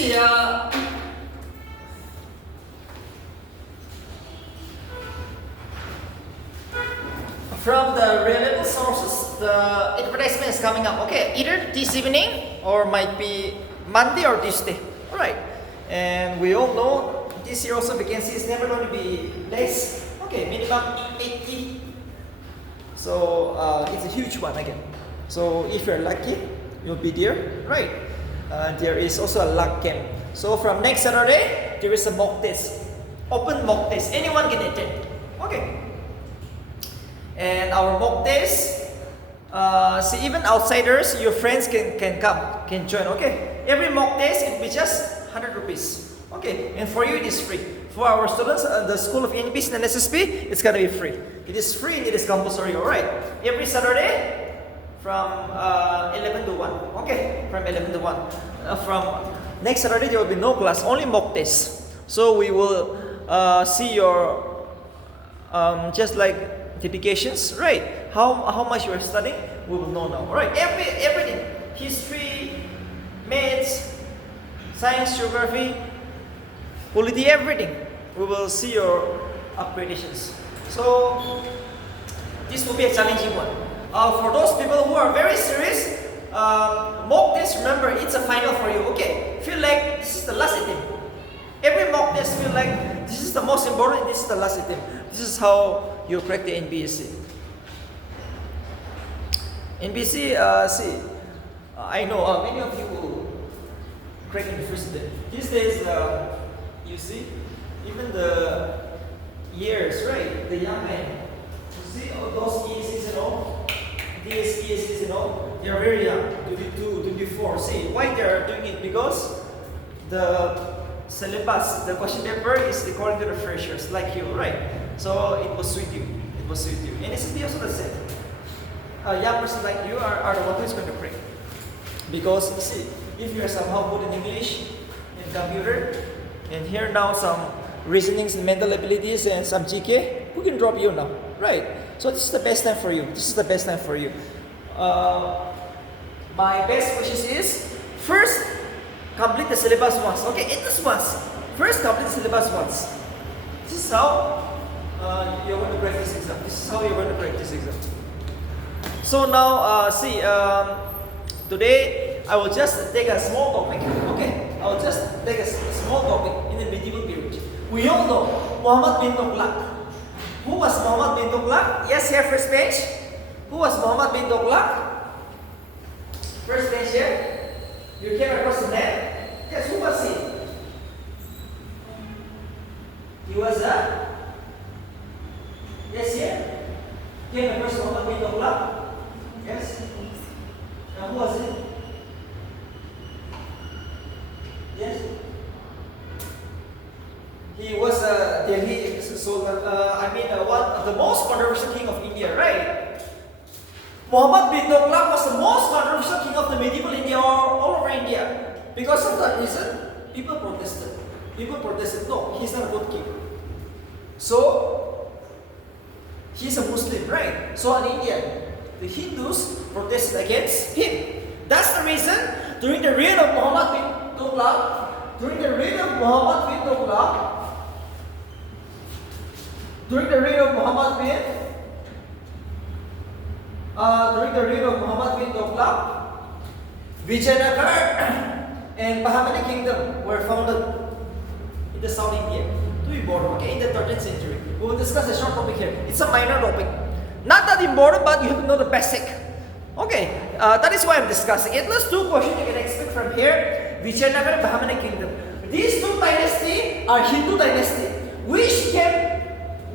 See, from the reliable sources, the advertisement is coming up. Okay, either this evening or might be Monday or Tuesday. All right, and we all know this year also vacancy is never going to be less. Okay, minimum 80. So it's a huge one again. So if you're lucky, you'll be there, right? There is also a luck camp. So from next Saturday, there is a mock test, open mock test. Anyone can attend. Okay. And our mock test, see, even outsiders, your friends can come, can join. Okay. Every mock test it will be just 100 rupees. Okay. And for you it is free. For our students, the School of NPC and SSP, it's gonna be free. It is free and it is compulsory. All right. Every Saturday from 11 to 1. Okay. From 11 to 1. From next Saturday there will be no class, only mock test. So we will see your just like dedications, right? How much you are studying, we will know now. All right. Everything, history, maths, science, geography, polity, everything. We will see your upgradations. So this will be a challenging one. For those people who are very serious, mock test, remember, it's a final for you. Okay, feel like this is the last attempt. Every mock test feel like this is the most important, this is the last attempt. This is how you crack the NBSC. NBSC, see, I know many of you will crack in the first day. These days, you see, even the years, right? The young men, you see all those ESCs and all, ESCs and all, they are very young, 22, 24. See, why they are doing it? Because the syllabus, the question paper is according to the freshers, like you, right? So it will suit you. It will suit you. And SSB also the same. A young person like you are the one who is going to break. Because see, if you are somehow good in English, in computer, and here now some reasonings and mental abilities and some GK, who can drop you now, right? So this is the best time for you. This is the best time for you. My best wishes is first complete the syllabus once. Okay, at least once. First complete the syllabus once. This is how you're going to break this exam. This is how you're going to break this exam. So now, see, today I will just take a small topic. Okay, I will just take a small topic in the medieval period. We all know Muhammad bin Tughlaq. Who was Muhammad bin Tughlaq? Yes, here, first page. Who was Muhammad bin Tughlaq? First page here. You came across the name. Yes, who was he? He was a. Yes, here. Came across Muhammad bin Tughlaq. Yes. Now who was it? Yes. He was Delhi Sultan. One of the most controversial king of India, right? Muhammad bin Tughlaq was the most controversial king of the medieval India or all over India. Because of that reason, people protested. People protested, no, he's not a good king. So, he's a Muslim, right? So in India, the Hindus protested against him. That's the reason, during the reign of Muhammad bin Tughlaq, during the reign of Muhammad bin Tughlaq, Vijaynagar and Bahmani kingdom were founded in the South India to be born, okay, in the 13th century. We will discuss a short topic here. It's a minor topic. Not that important, but you have to know the basic. Okay, that is why I'm discussing. At least two questions you can expect from here. Vijayanagar and Bahmani kingdom. These two dynasties are Hindu dynasty, which came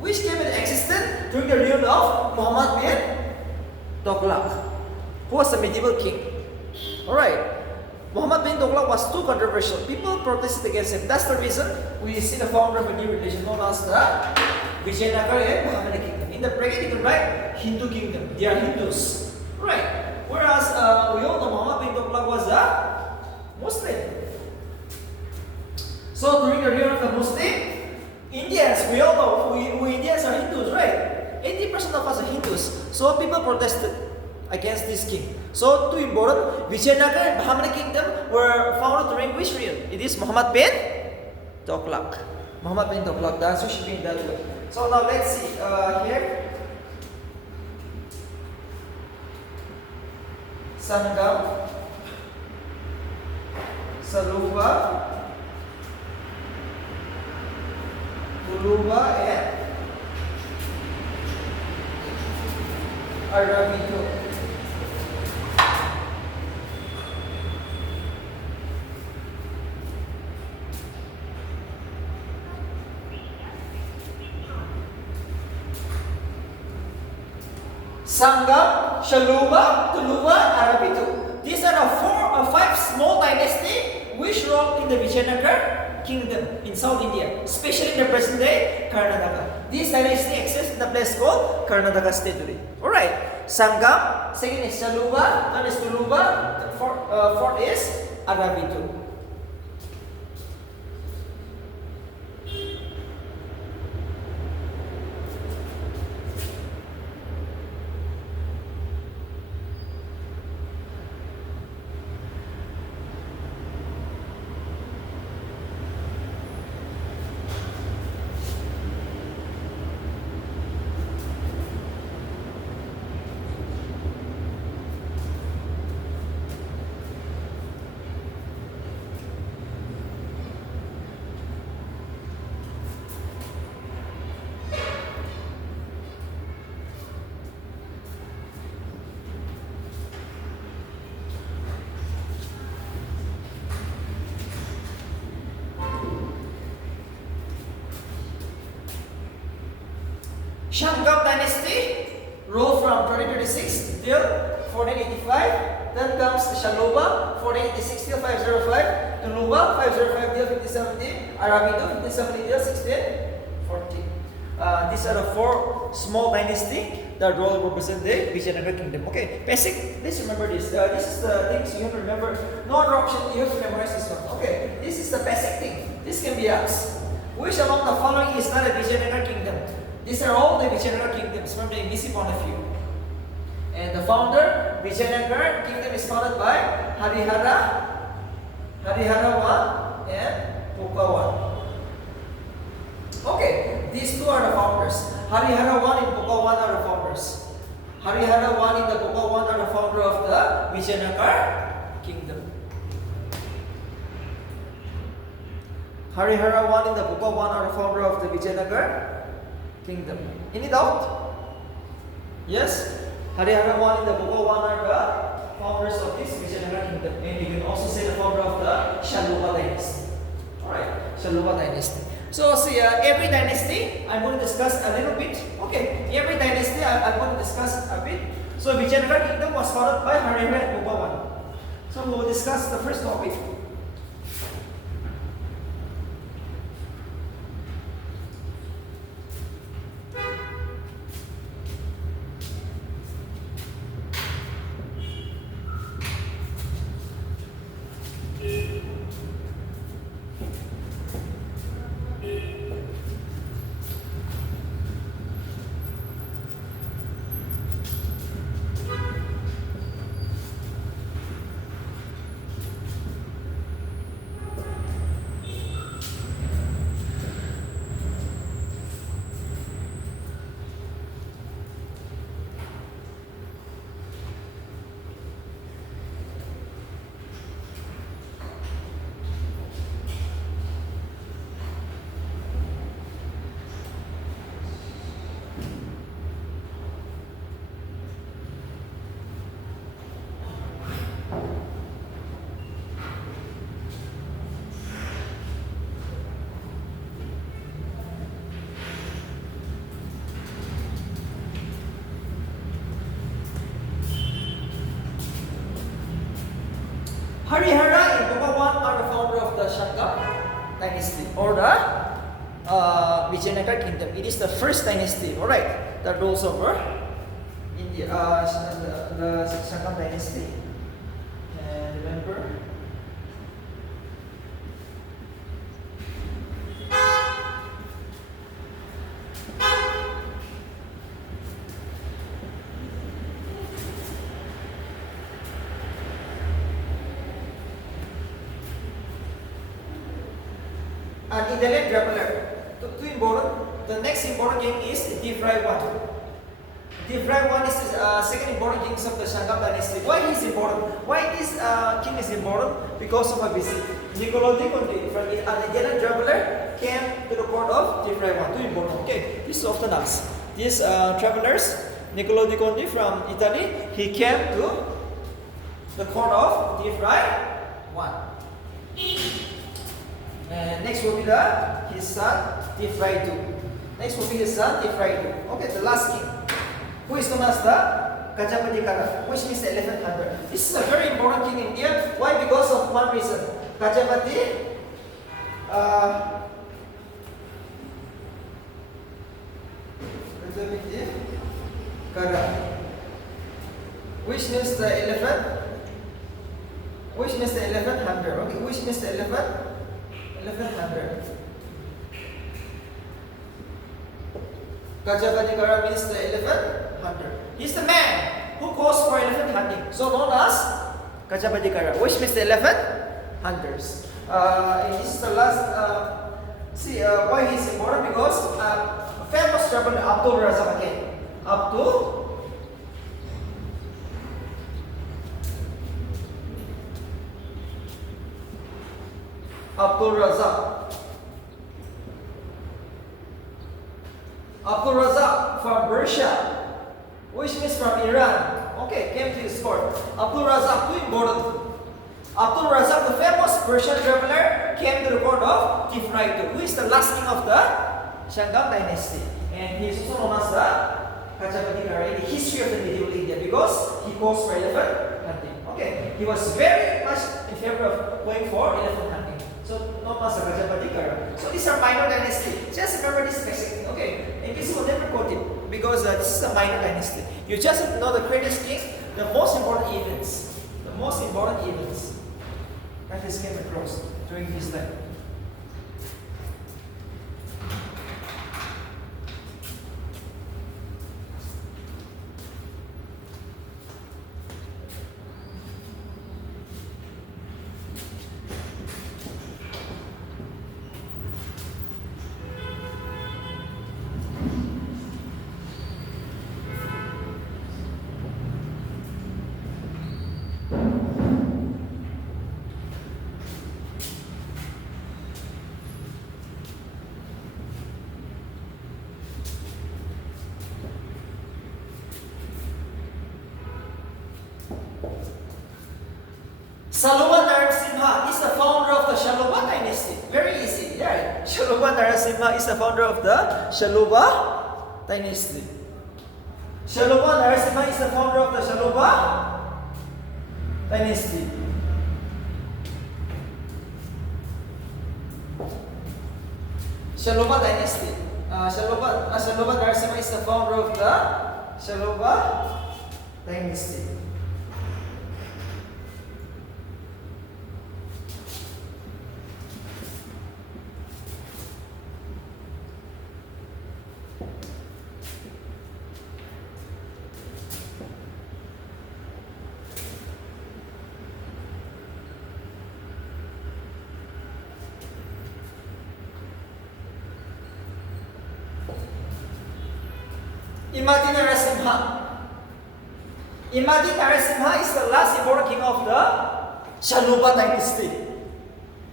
in existence during the reign of Muhammad bin Tughlaq, who was a medieval king. Alright, Muhammad bin Tughlaq was too controversial. People protested against him. That's the reason we see the founder of a new religion known as the Vijayanagar and Bahmani kingdom. In the bracket you can write Hindu kingdom. They are Hindus. Right. Whereas we all know Muhammad bin Tughlaq was a Muslim. So during the reign of the Muslim, Indians, we all know we Indians are Hindus, right? 80% of us are Hindus. So people protested. against this king. So two important. Vijaynagar and Bahmani kingdom were founded during which reign? It is Muhammad bin Tughlaq. Muhammad bin Tughlaq. The answer should be in that way. So now let's see here. Sangam, Saluba, Uluba, and Arabico. Sangam, Shaluba, Tuluba, Arabitu. These are the 4 or 5 small dynasties which ruled in the Vijayanagar kingdom in South India, especially in the present day Karnataka. This dynasty exists in the place called Karnataka state today. Alright, Sangam, second is Shaluba, third is Tuluba, fourth is Arabitu. Shangam dynasty ruled from 1336 till 1485. Then comes Shaluba 1486 till 505. Tuluba 505 till 1570. Arabido 1570 till 1640. These are the 4 small dynasties that ruled represent the Vijayanagar kingdom. Okay, basic. Please remember this. This is the things you have to remember. No other option. You have to memorize this one. Okay, this is the basic thing. This can be asked. Which among the following is not a Vijayanagar kingdom? These are all the Vijayanagar kingdoms from the English point of view. And the founder, Vijayanagar kingdom is founded by Harihara I and Puka I. Okay, these two are the founders. Harihara I and Puka I are the founders. Harihara I and the Puka I are the founder of the Vijayanagar kingdom. Harihara I and the Puka I are the founder of the Vijayanagar kingdom. Any doubt? Yes? Harihara I and the Puka I are the founders of this Vijayanagar kingdom. And you can also say the founder of the Shaluba dynasty. Alright, Shaluba dynasty. So see, every dynasty I'm going to discuss a little bit. Okay, every dynasty I'm going to discuss a bit. So Vijayanagar kingdom was founded by Harihara and Puka I. So we will discuss the first topic. Harihara and Puka I are the founder of the Shanga dynasty or the Vijayanagar kingdom. It is the first dynasty, alright, that rules over India, the Shanga dynasty. And remember, an Italian traveler. Two important. The next important king is Divrai I. Divrai I is the second important king of the Sangam dynasty. Why he is important? Why this king is important? Because of a visit. Niccolo di Conti from an Italian traveler came to the court of Divrai I. Two important. Okay, this is often asked. These travelers, Niccolo di Conti from Italy, he came to the court of Divrai I. And next will be his son Divrai II. Next will be his son Divrai II. Okay, the last king, who is known as the Gajapati Kara, which means the elephant hunter. This is a very important king in India. Why? Because of one reason. Gajapati Kara, which means the elephant, hunter. Okay, which means the elephant hunter. Gajapati Kara means the elephant hunter. He's the man who goes for elephant hunting, so known as Gajapati Kara, which means the elephant hunters. And this is the last. Why he's important? Because famous traveler Abdul Razak again. Abdul Razak from Persia, which means from Iran. Okay, came to his court. Abdul Razak, too important. Abdul Razak, the famous Persian traveler, came to the court of Divrai II, who is the last king of the Sangam dynasty. And he is also known as the Gajapati Kara in the history of the medieval India because he goes for elephant hunting. Okay, he was very much in favor of going for elephant hunting. So known as the Gajapati Kara. So these are minor dynasty. Just remember this basic thing. Okay, in case you will never quote it because this is a minor dynasty. You just have to know the greatest king, the most important events, that this came across during his time. Saluma Narasimha is the founder of the Shaluba dynasty. Very easy, right? Shaluba Narasimha is the founder of the Shaluba dynasty. Shaluba Narasimha is the founder of the Shaluba dynasty. Shaluba dynasty. Shaluba Narasimha is the founder of the Shaluba dynasty. Imadi Narasimha. Imadi Narasimha is the last important king of the Shaluba dynasty.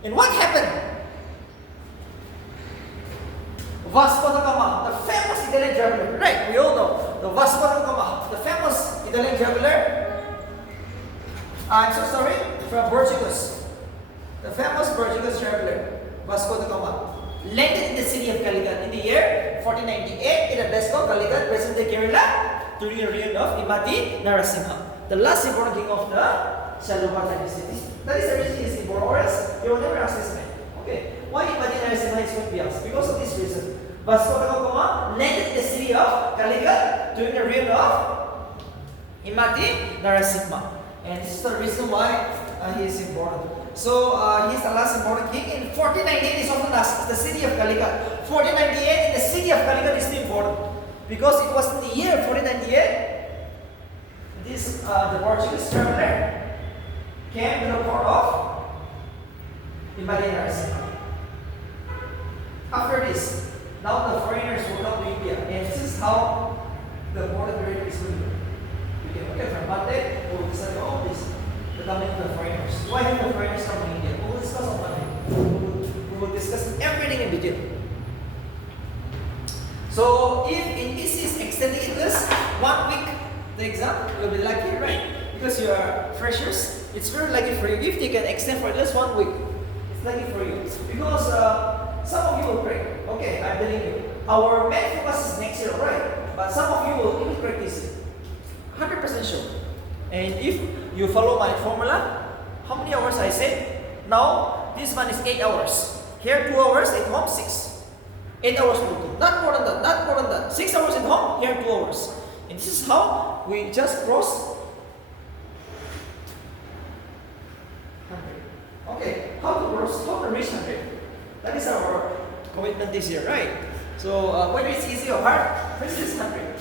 And what happened? Vasco da Gama, the famous Italian traveler, right? We all know the Vasco da Gama, the famous Italian traveler. I'm so sorry, from Portuguese. The famous Portuguese traveler, Vasco da Gama, landed in the city of Calicut in the year 1498 in a place called Calicut, present-day Kerala, during the reign of Imadi Narasimha, the last important king of the Shaluba dynasty. That is the reason he is important, or else you will never ask this man. Okay, why Imadi Narasimha is going to be asked? Because of this reason. Vasco da Gama landed in the city of Calicut during the reign of Imadi Narasimha, and this is the reason why he is important. So he is the last important king. In 1498 is often asked the city of Calicut. 1498 in the city of Calicut is still important because it was in the year 1498 this the Portuguese traveler came to the court of Vijaynagar. After this, now the foreigners will come to India, and this is how the border period is going to be. You can look at from Monday, we'll decide all this. The coming of the foreigners. Why have the foreigners come to India? We will discuss on Monday. We will discuss everything in detail. So if in EC is extending it this 1 week, the exam will be lucky, right? Because you are freshers, it's very lucky for you. If they can extend for just 1 week, it's lucky for you. Because some of you will break. Okay, I'm telling you. Our main focus is next year, right? But some of you will even practice it. 100% sure. And if you follow my formula, how many hours I said? Now, this one is 8 hours. Here 2 hours, at home 6. 8 hours per day. Not more than that, not more than that. 6 hours at home, here 2 hours. And this is how we just cross 100. Okay, how to cross, how to reach 100? That is our commitment this year, right? So whether it's easy or hard, first is 100.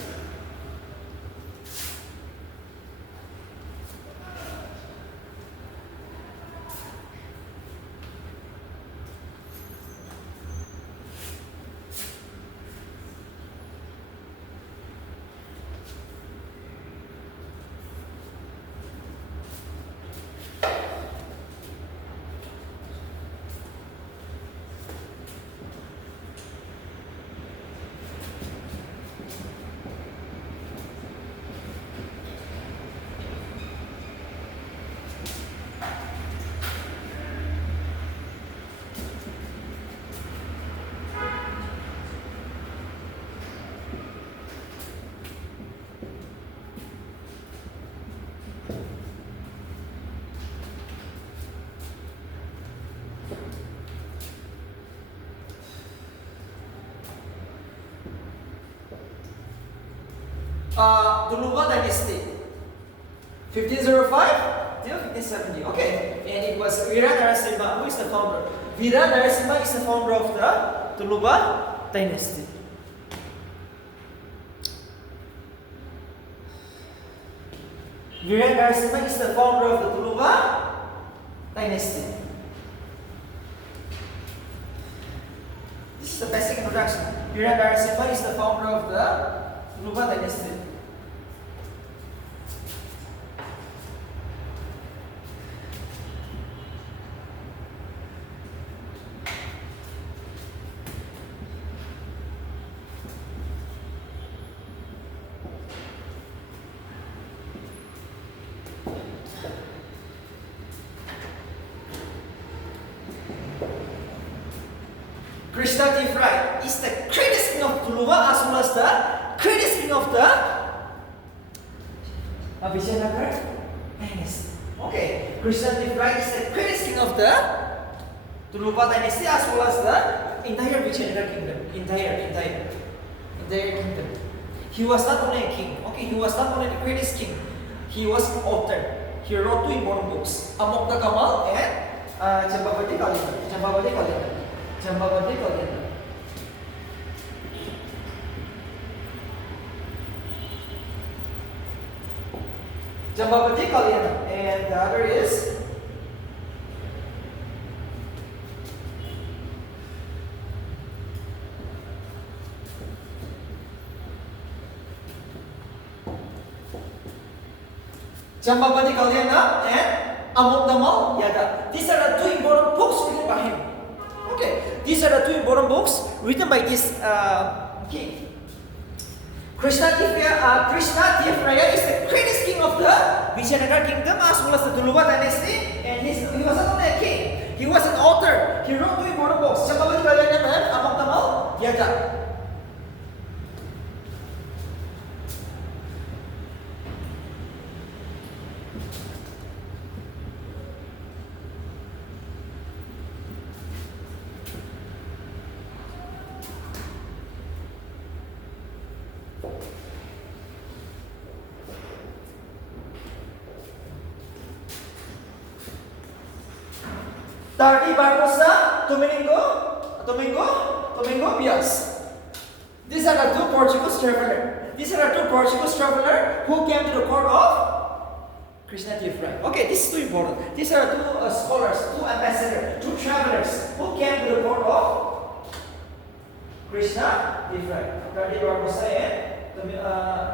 The Luba dynasty, 1505 till 1570. Okay, and it was Vijaynagar Bahmani who is the founder. Vijaynagar Bahmani is the founder of the Tuluba dynasty. Vijaynagar Bahmani is the founder of the Tuluba dynasty. This is the basic introduction. Vijaynagar Bahmani is the founder of the Tuluba dynasty. Krishna Tifrai is the greatest king of Tuluva as well as the greatest king of the Vijayanagar dynasty. Okay, Krishna Tifrai is the greatest king of the Tuluva dynasty as well as the entire Vijayanagar kingdom. Entire kingdom. He was not only a king, okay, he was not only the greatest king, he was an author. He wrote 2 important books, Amokta Kamal and Jambavati Kalina. Jambavati Kalina, and the other is Jambavati Kalina and Amoktamal Yada. These are the 2 important books written by him. Okay, these are the 2 important books written by this king. Krishna Devaraya is the greatest king of the Vijayanagar kingdom as well as the Tuluva dynasty, and he was not only a king, he was an author. He wrote 2 important books, Jambavati Kalina and Amoktamal Yada. Tardi Barbosa, Domingo Bias. These are the 2 Portuguese travelers. These are the 2 Portuguese travelers who came to the court of Krishna Devaraya. Okay, this is too important. These are 2 scholars, 2 ambassadors, 2 travelers who came to the court of Krishna different. Kadi Barbosa and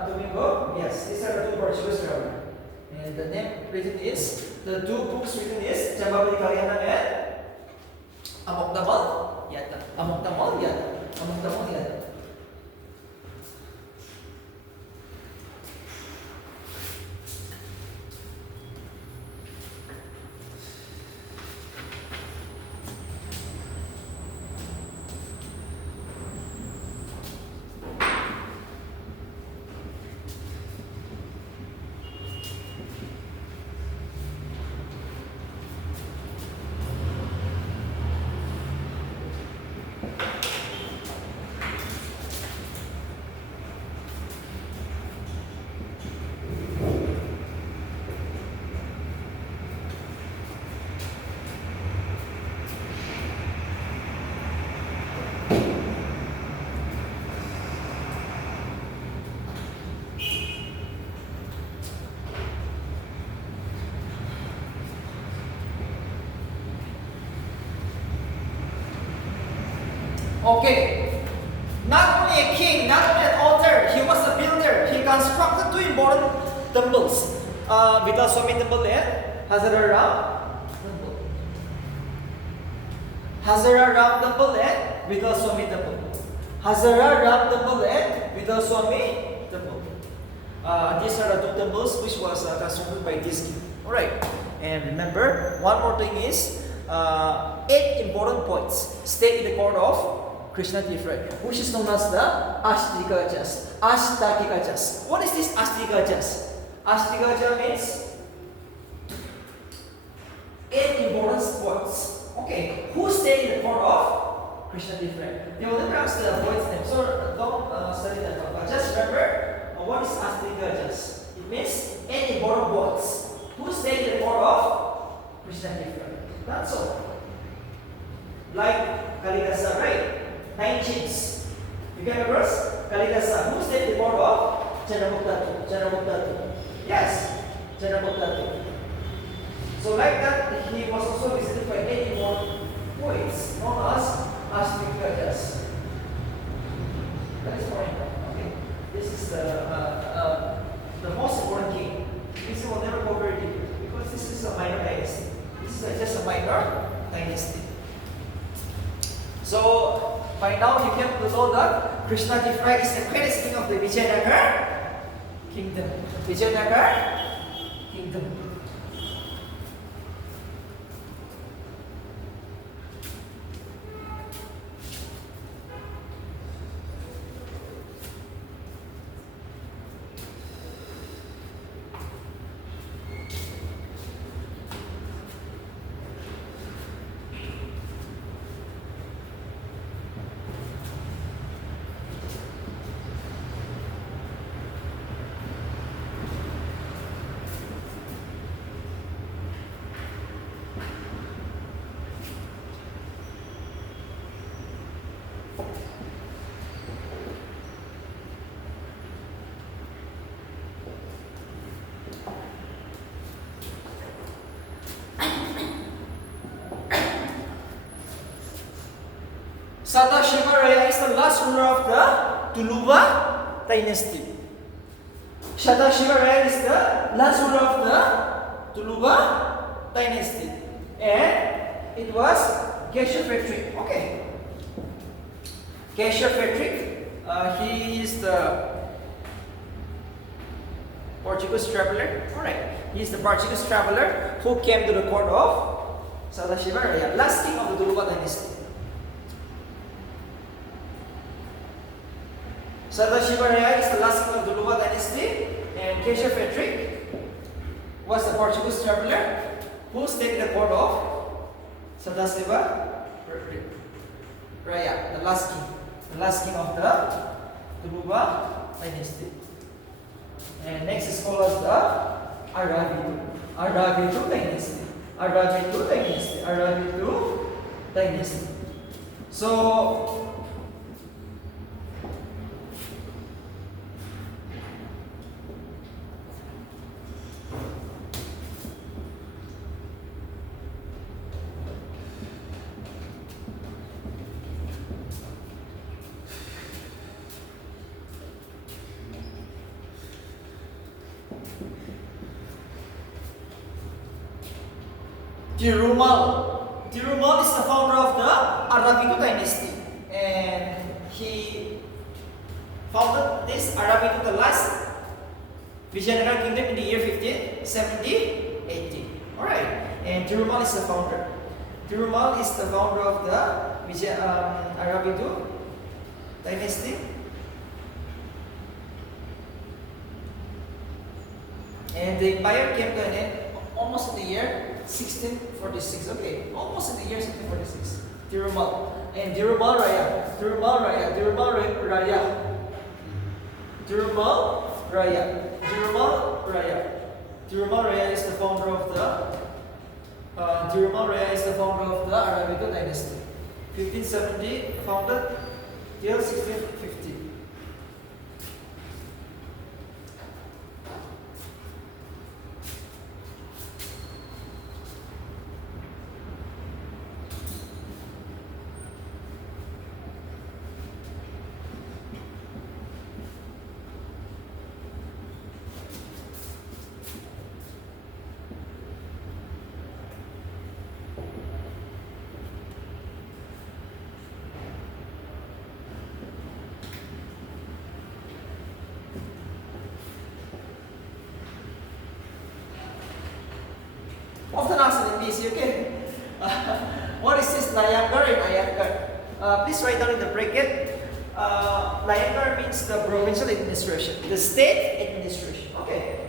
Domingo. Yes, these are the two Portuguese travelers. And the name written is, the two books written is Jambabali Kalyana and Amokdamal Yata. Amokdamal Yata. Amokdamal Yata. Okay. Not only a king, not only an author, he was a builder. He constructed two important temples. Vitalswami temple and Hazara Ram temple. Hazara Ram temple and Vitalswami temple. Hazara Ram temple and Vitalswami temple. These are the two temples which was constructed by this king. Alright. And remember, one more thing is 8 important points stay in the court of Krishna different, which is known as the Ashtikachas. Ashtakikachas. What is this Ashtikachas? Ashtikacha means 8 important points. Okay, who stay in the court of Krishna different? They will never ask the points name, so don't study that one. But just remember, what is Ashtikachas? It means 8 important points. Who stay in the court of Krishna different? That's all. Like Kalidasa, right? 9 chiefs. You can remember Kalidasa. Who stayed in the court of Chandragupta? Chandragupta. Yes, Chandragupta. So like that, he was also visited by 8 more poets, known as Ashtikachas. That is more important. Okay, this is the most important king. This will never go very deep because this is a minor dynasty. This is just a minor dynasty. So by now you came to know that Krishna Deva is the greatest king of the Vijaynagar kingdom. Vijaynagar kingdom. Sadashivaraya is the last ruler of the Tuluva dynasty. Sadashivaraya is the last ruler of the Tuluva dynasty. And it was Keshav Frederick. Okay. Keshav Frederick, he is the Portuguese traveler. Alright. He is the Portuguese traveler who came to the court of Sadashivaraya, last king of the Tuluva dynasty. Sadashivaraya is the last king of the Tuluva dynasty, and Keshav Frederick was the Portuguese traveler who stayed in the court of Sadashivaraya, the last king of the Tuluva dynasty. And next is called as the Arabidu dynasty. Arabidu dynasty. So Thirumal. Thirumal is the founder of the Arabidu dynasty, and he founded this Arabidu, the last Vijaynagar kingdom, in the year 1570 AD. Alright, and Thirumal is the founder. Thirumal is the founder of the Arabidu dynasty. And the empire came to an end almost in the year 1646. Okay, almost in the year 1646. Thirumal. And Thirumal Raya. Thirumal Raya. Thirumal Raya. Thirumal Raya. Thirumal Raya. Thirumal Raya is the founder of the Thirumal Raya is the founder of the Arabidu dynasty. 1570 founded till 1650. Often asked in BC, okay? What is this Nayangar and Iyengar? Please write down in the bracket. Nayangar means the provincial administration, the state administration. Okay.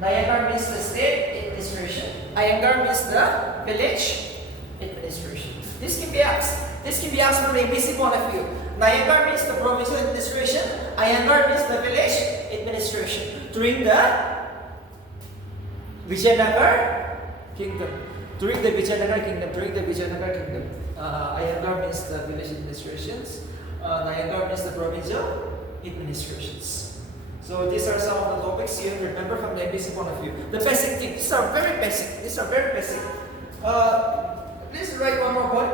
Nayangar means the state administration. Iyengar means the village administration. This can be asked. This can be asked from the ABC point of view. Nayangar means the provincial administration. Iyengar means the village administration. During the Vijaynagar kingdom. During the Vijaynagar kingdom. Iyengar means the village administrations. Nayangar means the provincial administrations. So these are some of the topics you remember from the ABC point of view. The basic things. These are very basic. Please write one more point.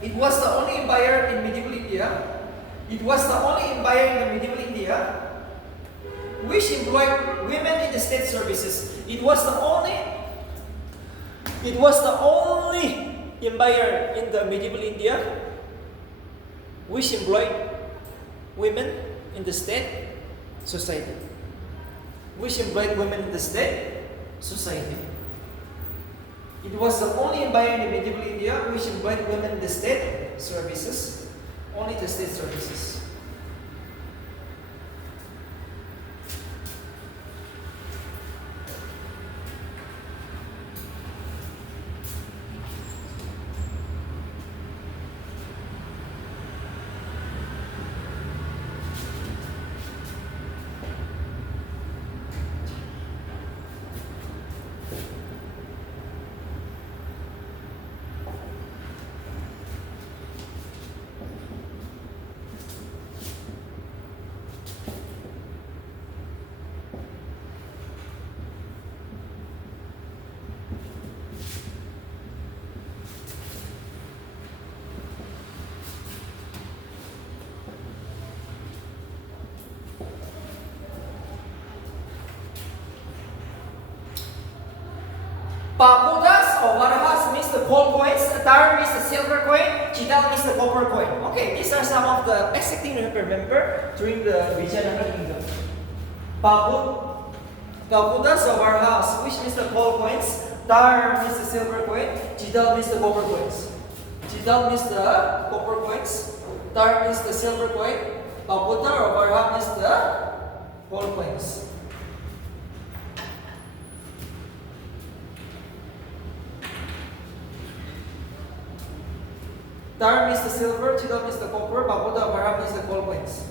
It was the only empire in medieval India. It was the only empire in the medieval India which employed women in the state services. It was the only empire in the medieval India which employed women in the state society. It was the only empire in the medieval India which employed women in the state services. Only the state services. Pagodas or varahas means the gold coins, tar means the silver coin, chidal means the copper coin. Okay, these are some of the basic things you remember during the Vijayanagar kingdom. Pagodas or varahas, which means the gold coins, tar means the silver coin, chidal means the copper coins. Chidal means the copper coins, tar means the silver coin, pagoda or varaha means the gold coins. Tar means the silver, chidal means the copper, pagoda, varaha means the gold coins.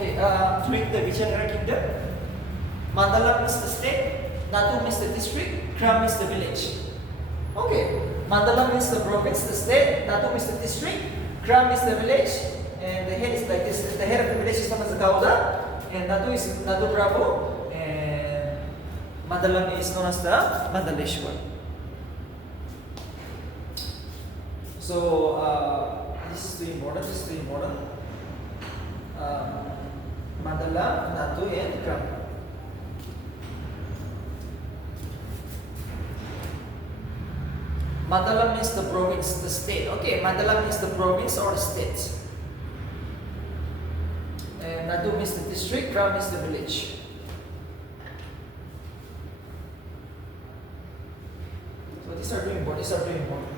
Okay, during the Vijaynagar kingdom, Mandala means the state, Natu means the district, Kram means the village. Okay, Mandala means the province, the state, Natu means the district, Kram is the village, and the head is like this. The head of the village is known as the Gauda, and Natu is Natu Prabhu, and Mandala is known as the Mandaleshwar. So this is too important. This is too important. Mandala, Natu, and Kram. Mandala means the province, the state. Okay, Mandala means the province or state. And Natu means the district, Kram means the village. So these are very important. These are very important.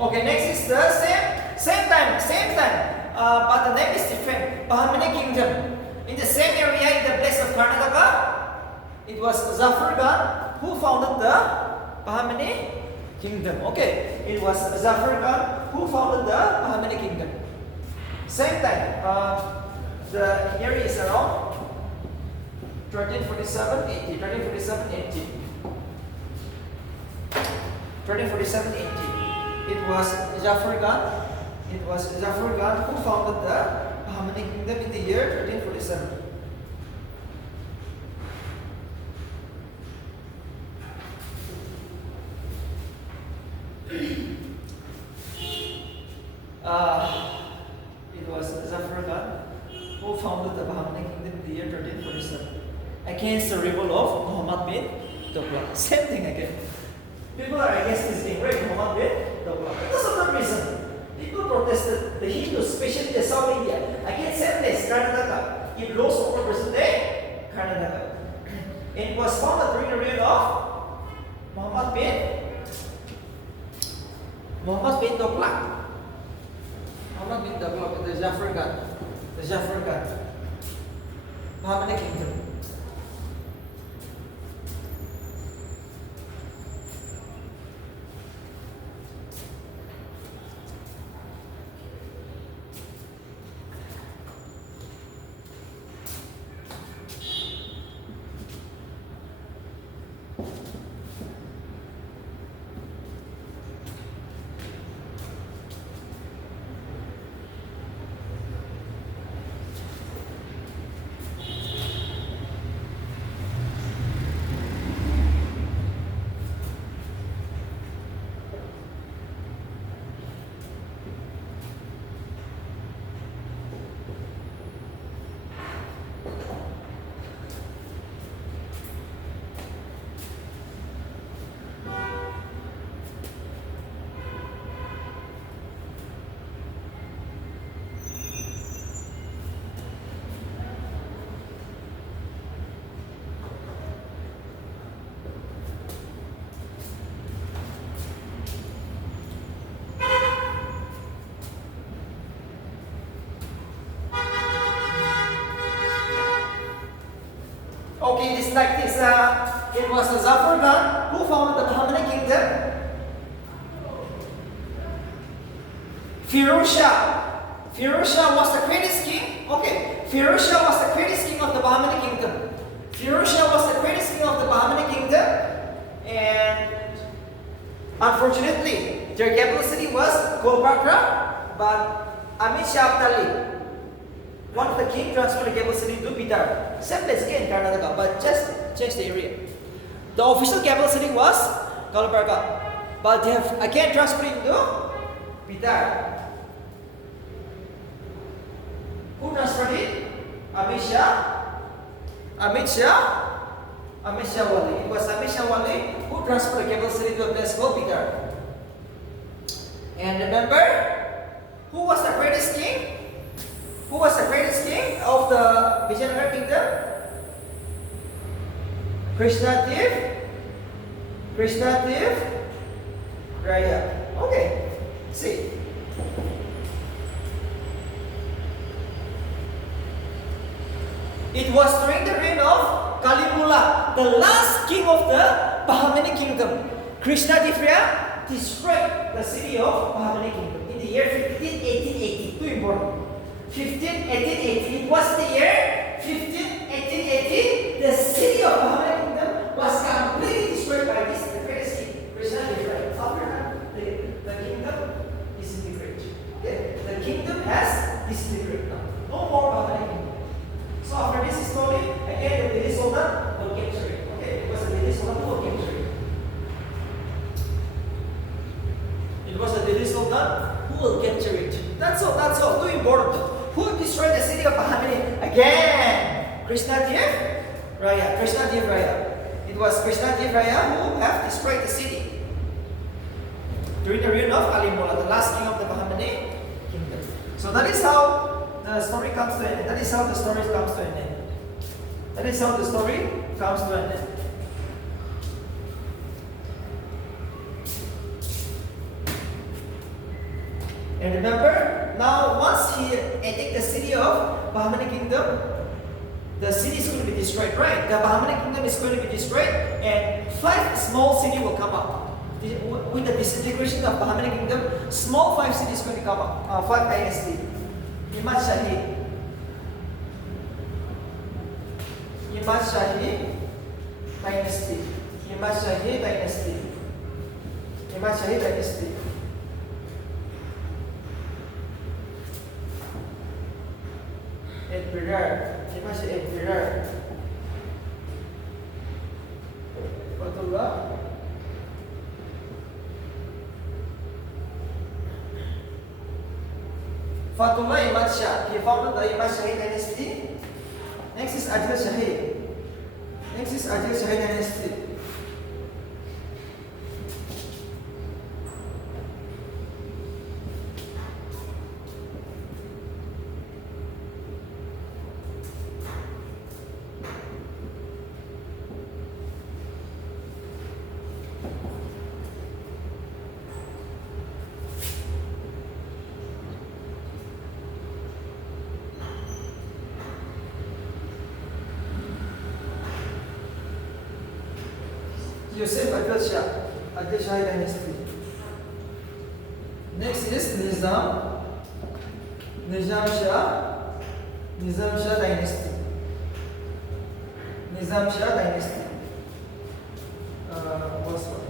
Okay, next is the same time, but the name is different. Bahmani kingdom. In the same area, in the place of Karnataka, it was Zafar Khan who founded the Bahmani kingdom. Okay, it was Zafar Khan who founded the Bahmani kingdom. Same time, the area is around 1347 AD. 1347 AD. 1347 AD. It was Zafar Khan. It was Zafar Khan who founded the Bahmani kingdom in the year 1347. It was Zafar Khan who founded the Bahmani kingdom in the year 1347 against the rebel of Muhammad bin Tughlaq. Same thing again. People are against this thing, right? Muhammad bin Tughlaq. Because of that reason, people protested, the Hindus, especially the South India, against same place, Karnataka. It rose over present-day Karnataka. And it was founded during the reign of Muhammad bin Tughlaq. Muhammad bin Tughlaq, the Zafar Khan, Bahmani kingdom. Okay, it is like this. It was Zafar Khan who founded the Bahmani kingdom. Firoz Shah was the greatest king. Okay, Firoz Shah was the greatest king of the Bahmani kingdom. Firoz Shah was the greatest king of the Bahmani kingdom, and unfortunately, their capital city was Golbakra, but Amit Shah Abdali, one of the king, transferred the capital city to Bidar. Same place again, Karnataka, but just change the area. The official capital city was Golbakra, but they have again transferred it to Bidar. Who transferred it? Amit Shah Wali. It was Amit Shah Wali who transferred the capital city to a place called Bidar. And remember, who was the greatest king? Who was the greatest king of the Vijayanagar kingdom? Krishnadev Raya. Okay, see. It was during the reign of Kalimula, the last king of the Bahmani kingdom. Krishnadev Raya destroyed the city of Bahmani kingdom in the year 1880. Too important. 1880. It was the year 1880. The city of Bahmani kingdom was completely destroyed by this the greatest king, Krishnadev Raya. After that, the kingdom disintegrated. Okay, the kingdom has disintegrated now. No more Bahmani kingdom. So after this story, again the Delhi Sultan will capture it. Okay, it was the Delhi Sultan who will capture it. It was the Delhi Sultan who will capture it. That's all. Too important. Who destroyed the city of Bahmani? Again, Krishnadev Raya. It was Krishnadev Raya who have destroyed the city during the reign of Kalimula, the last king of the Bahmani kingdom. So that is how the story comes to an end. That is how the story comes to an end. That is how the story comes to an end. And remember, now once he attacked the city of Bahmani kingdom, the city is going to be destroyed, right? The Bahmani kingdom is going to be destroyed, and 5 small cities will come up. With the disintegration of Bahmani kingdom, small 5 cities going to come up. 5 dynasties. Imad Shahi dynasty. Emperor. Fatullah Imad Shah. He founded the Imad Shahi dynasty. Next is Adil Shahi dynasty. Yusuf Adil Shahi dynasty. Next is Nizam Shah dynasty. What's one?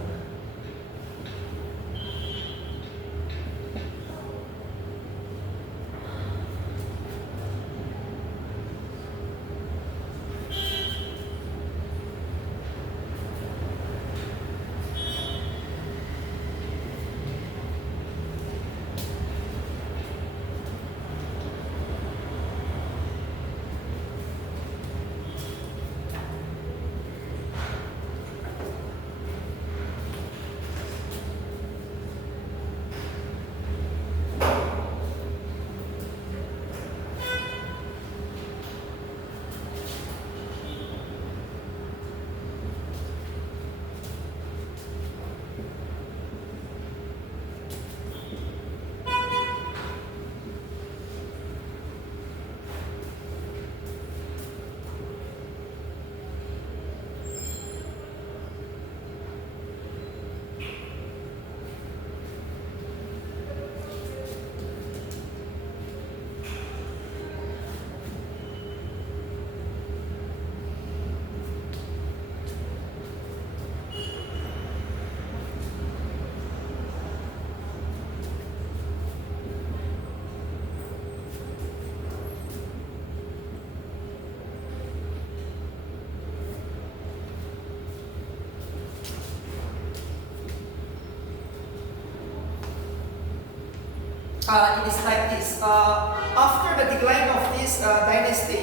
It is like this. After the decline of this dynasty,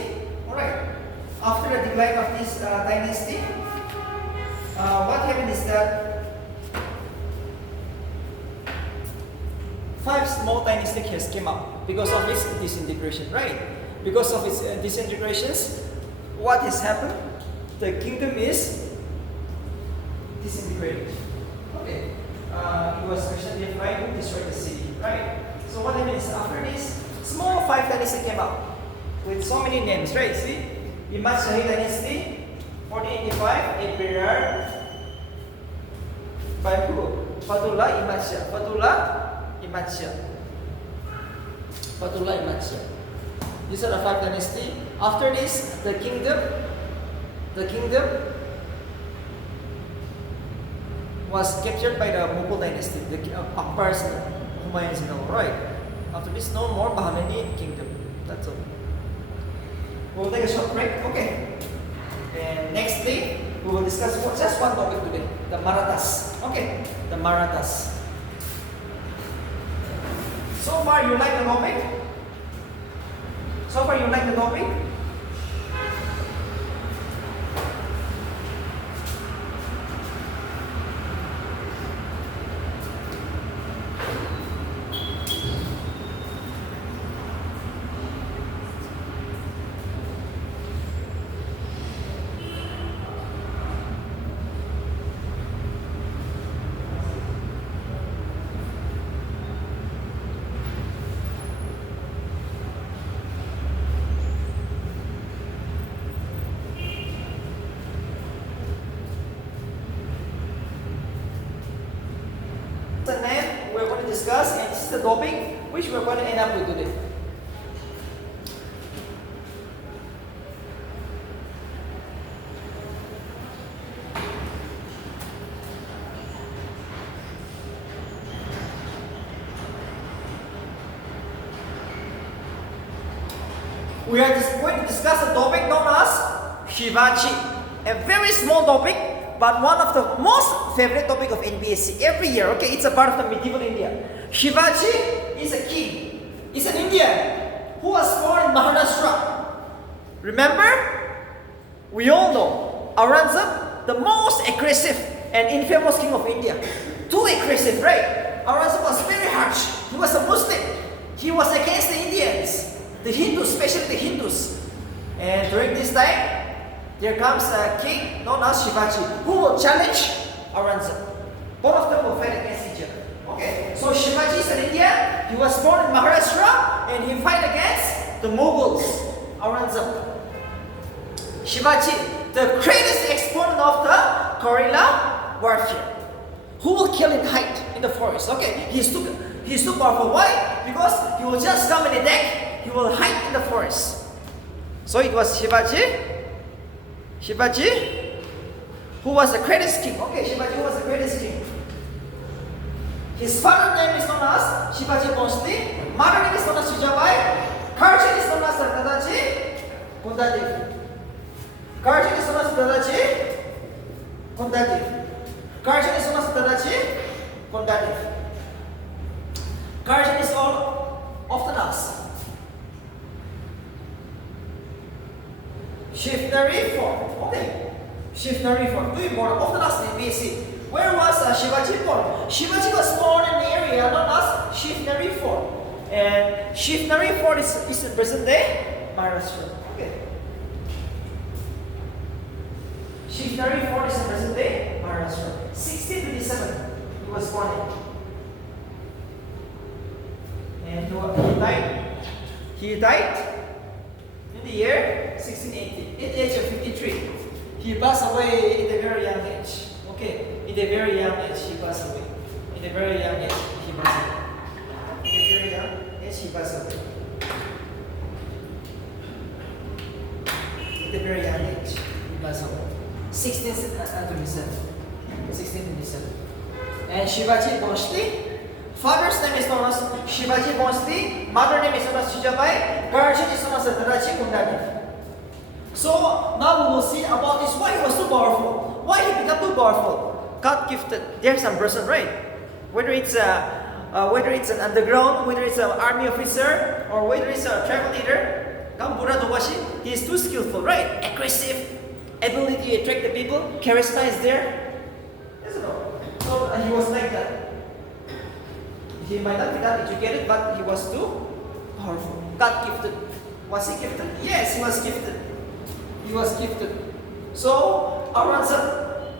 alright, after the decline of this dynasty, what happened is that 5 small dynasties has came up because of its disintegration, right? Because of its disintegrations, what has happened? The kingdom is disintegrated. Okay. It was recently defined to destroy the city, right? So what I mean is after this, small 5 dynasty came up with so many names, right? See? Imad Shahi dynasty, 1485, Emperor by who? Fatullah Imad Shah. Fatullah Imad Shah. Fatullah Imad Shah. These are the 5 dynasty. After this, the kingdom was captured by the Mughal dynasty, the Akbar's Humayun's right? After this, no more Bahmani kingdom. That's all. We'll take a short break, okay? And nextly, we will discuss just one topic today, the Marathas. Okay, the Marathas. So far, you like the topic? So far, you like the topic? And then we're going to discuss, and this is the topic which we're going to end up with today. We are just going to discuss a topic known as Shivaji. A very small topic, but one of the most favorite topic of NBSC every year. Okay, it's a part of the medieval India. Shivaji is a king. He's an Indian who was born in Maharashtra. Remember? We all know Aurangzeb, the most aggressive and infamous king of India. Too aggressive, right? Aurangzeb was very harsh. He was a Muslim. He was against the Indians, the Hindus, especially the Hindus. And during this time, there comes a king known as Shivaji who will challenge Aurangzeb. Both of them will fight against each other. Okay, so Shivaji is an Indian. He was born in Maharashtra and he fight against the Mughals, Aurangzeb. Shivaji, the greatest exponent of the guerrilla warfare, who will kill in height in the forest. Okay, he's too powerful. Why? Because he will just come and attack. He will hide in the forest. So it was Shivaji, who was the greatest king. Okay, Shivaji was the greatest king. His father's name is known as Shivaji Bhonsle. Mother name is known as Jijabai. Guardian is known as Dadaji Kundadev. Guardian is known as Dadaji Kundadev. Guardian is known as Dadaji Kundadev. Guardian is all often asked. Shiftary form. Okay. Shiftary form. Too important. Often asked in BC. Where was Shivaji born? Shivaji was born in an area known as Shiftary form. And Shiftary fort is in present day Maharashtra. Okay. Shiftary fort is in present day Maharashtra. 1627 he was born in. And he died in the year 1680, at the age of 53. He passed away in a very young age. Okay, in a very young age he passed away. In a very young age he passed away. In a very young age he passed away. In a very young age he passed away. 1627. 1627. And Shivaji Bhonsle, father's name is known as Shivaji Bhonsle, mother name is known as Jijabai, guardian is known as Dadaji Kundadev. So now we will see about this, why he was too powerful. Why he became too powerful. God gifted. There's some person, right? Whether it's an underground, whether it's an army officer, or whether it's a tribal leader, Gambura Dobashi, he is too skillful, right? Aggressive, ability to attract the people, charisma is there. Yes or no? So he was like that. He might not be that educated, but he was too powerful. God gifted. Was he gifted? Yes, he was gifted. He was gifted. So Aurangzeb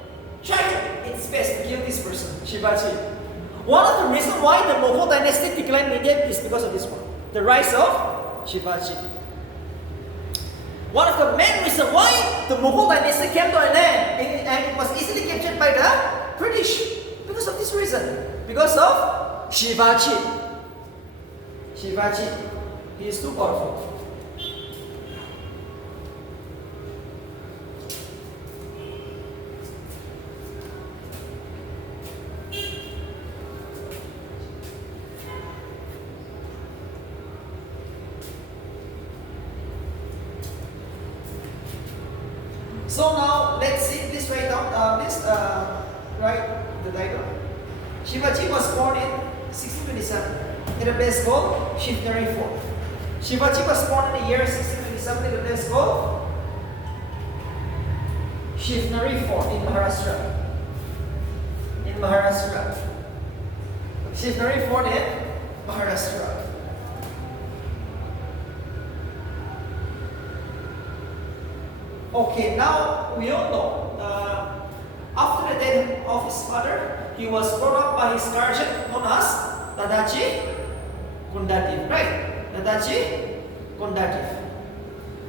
tried its best to kill this person, Shivaji. One of the reasons why the Mughal dynasty declined in India is because of this one, the rise of Shivaji. One of the main reasons why the Mughal dynasty came to an end and it was easily captured by the British, because of this reason, because of Shivaji. Shivaji, he is too powerful. So now let's see this way down. Write the diagram. Shivaji was born in 1627 in a place called Shivneri Fort. Shivaji was born in the year 1627 in a place called Shivneri Fort in Maharashtra. Shivneri Fort in Maharashtra. Okay, now we all know, after the death of his father, he was brought up by his guardian known as Dadaji Gundadev, right? Dadaji Gundadev.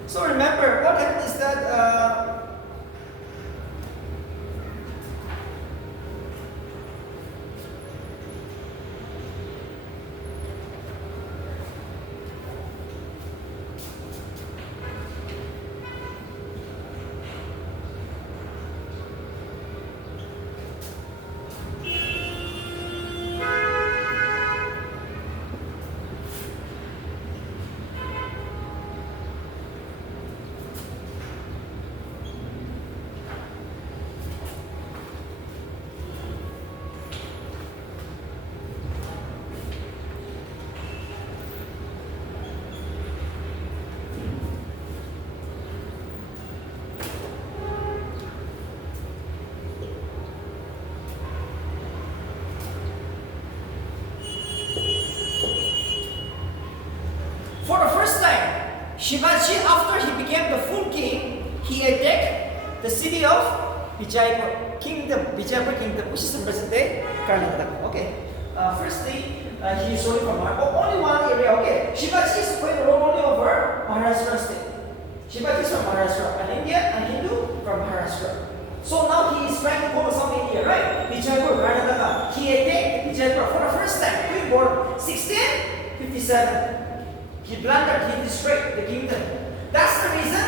So remember, what happened is that for the first time, Shivaji, after he became the full king, he attacked the city of Vijaynagar Kingdom, which is in present-day Karnataka. Okay. Firstly, he is ruling from only one area. Okay. Shivaji is going to rule only over Maharashtra state. Shivaji is from Maharashtra, an Indian, and Hindu from Maharashtra. So now he is trying to go to South India, right? Vijaynagar, Karnataka. He attacked Vijaynagar for the first time. He was born 1657. He blundered, he destroyed the kingdom. That's the reason.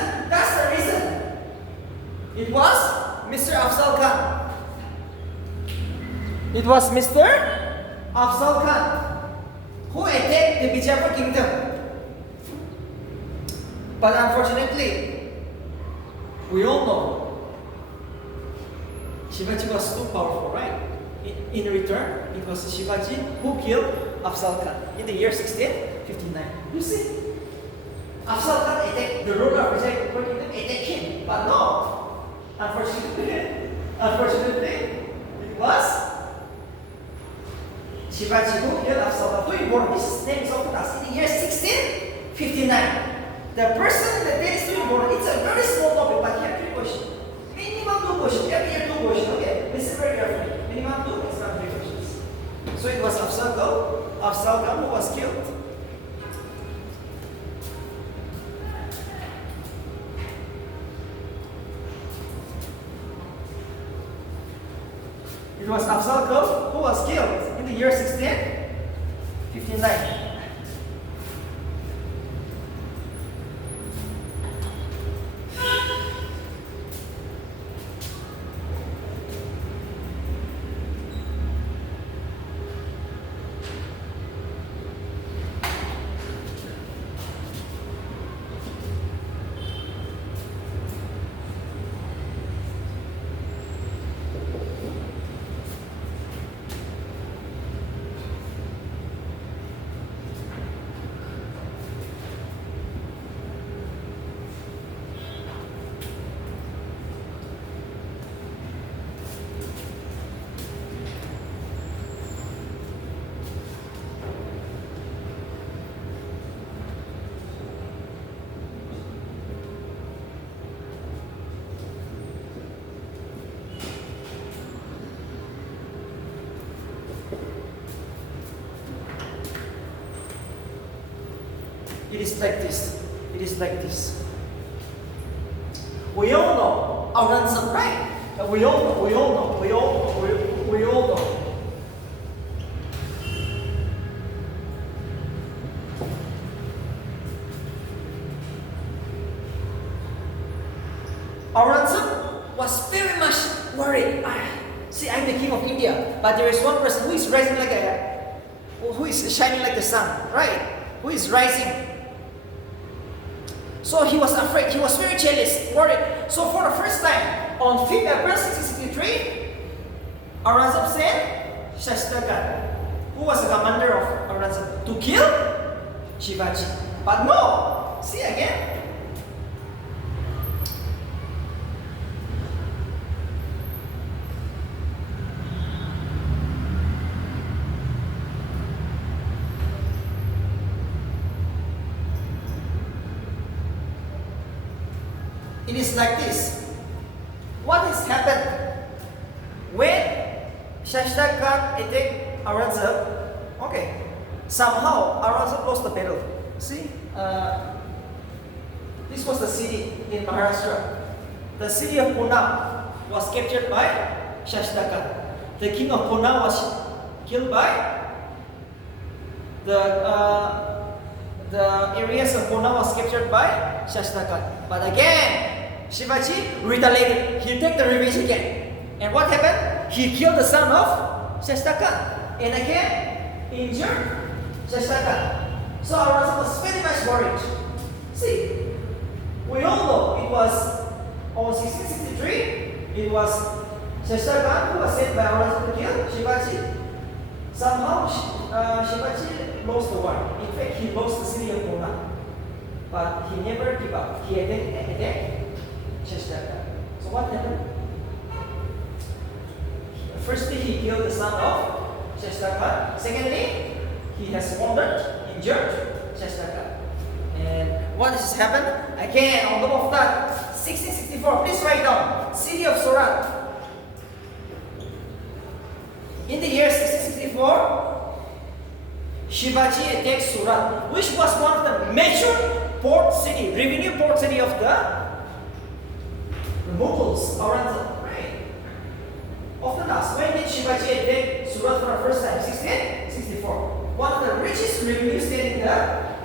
It was Mr. Afzal Khan. It was Mr. Afzal Khan who attacked the Vijaynagar kingdom. But unfortunately, we all know Shivaji was too powerful, right? In return, it was Shivaji who killed Afzal Khan in the year 1659. You see, Afzal Khan attacked the ruler of Vijaynagar kingdom, attacked him, but no, unfortunately, it was Shivaji who killed Afzal Khan. Who born? His name is often asked in the year 1659. The person that is to be born, it's a very small topic, but here 3 questions. Minimum 2 questions. Every year 2 questions. Okay, listen very carefully. Minimum 2, maximum 3 questions. So it was Afzal Khan who was killed. It was Afzal Khan who was killed in the year 1659. It is like this. It is like this. We all know Aurangzeb, right? We all know. We all know. Aurangzeb was very much worried. See, I'm the king of India, but there is one person who is rising like who is shining like the sun, right? Who is rising. So he was afraid. He was very jealous, worried. So for the first time, on 5th April 1663, Aurangzeb sent Shashtakan, who was the commander of Aurangzeb, to kill Shivaji. But no, see again. It is like this. What has happened when Shashtakan attacked Aurangzeb? Okay, somehow Aurangzeb lost the battle. See, this was the city in Maharashtra. The city of Pune was captured by Shashtakan. The king of Pune was killed by the areas of Pune was captured by Shashtakan. But again, Shivaji retaliated. He took the revenge again. And what happened? He killed the son of Shashtakan. And again, injured Shashtakan. So Aurangzeb was very much worried. See, we all know it was on 1663, it was Shashtakan who was sent by Aurangzeb to kill Shivaji. Somehow Shivaji lost the war. In fact, he lost the city of Pune. But he never gave up. He attacked Shashtakan. So what happened? Firstly, he killed the son of Shashtakan. Secondly, he has wounded, injured Shashtakan. And what has happened? Again, on top of that, 1664, please write down, city of Surat. In the year 1664, Shivaji attacked Surat, which was one of the major port city, revenue port city of the Mughals, Aurangzeb. Right? Often asked, when did Shivaji attack Surat for the first time? 1664. One of the richest revenue state in the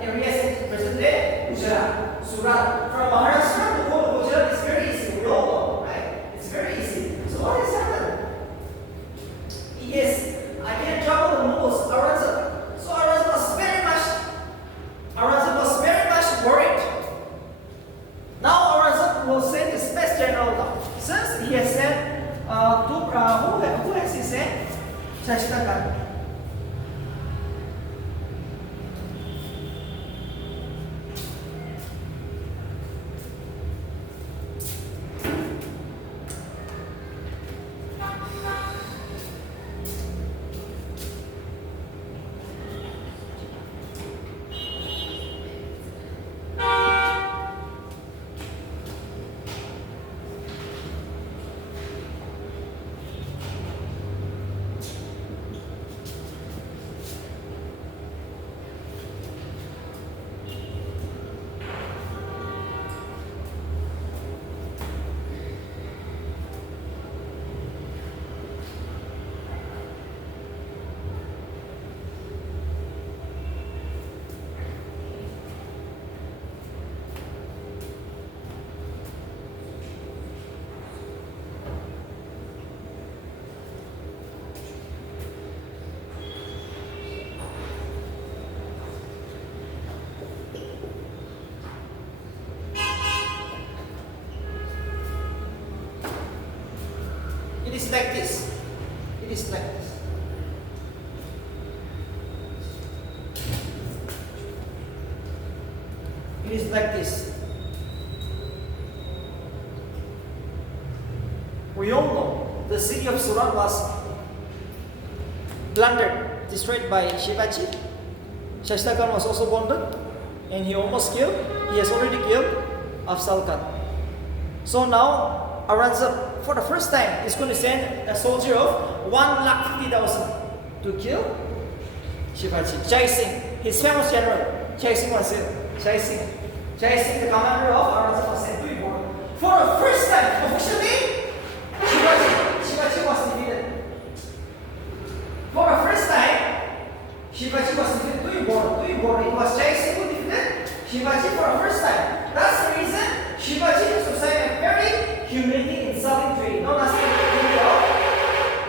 areas in present-day Gujarat. Surat. From Maharashtra to go to Gujarat is very easy. We all know, right? It's very easy. So what has happened? Yes, again trouble the Mughals, Aurangzeb. So Aurangzeb was very much worried. Now Aurangzeb will send his best general now. Since he has sent who has he sent? Shashtakan. It is like this. It is like this. It is like this. We all know the city of Surat was plundered, destroyed by Shivaji. Shashtakan was also wounded, and he almost killed. He has already killed Afzal Khan. So now Aurangzeb, for the first time, is going to send a soldier of 150,000 to kill Shivaji. Jai Singh, his famous general, Chasing was it. Chasing. Chasing the commander of Aurangzeb was sent to important. For the first time, officially, Shivaji was defeated. For the first time, Shivaji was defeated. Too important. It was chasing who defeated Shivaji for the first time. That's the reason Shivaji has to sign a very humiliating, insulting treaty known as the Treaty of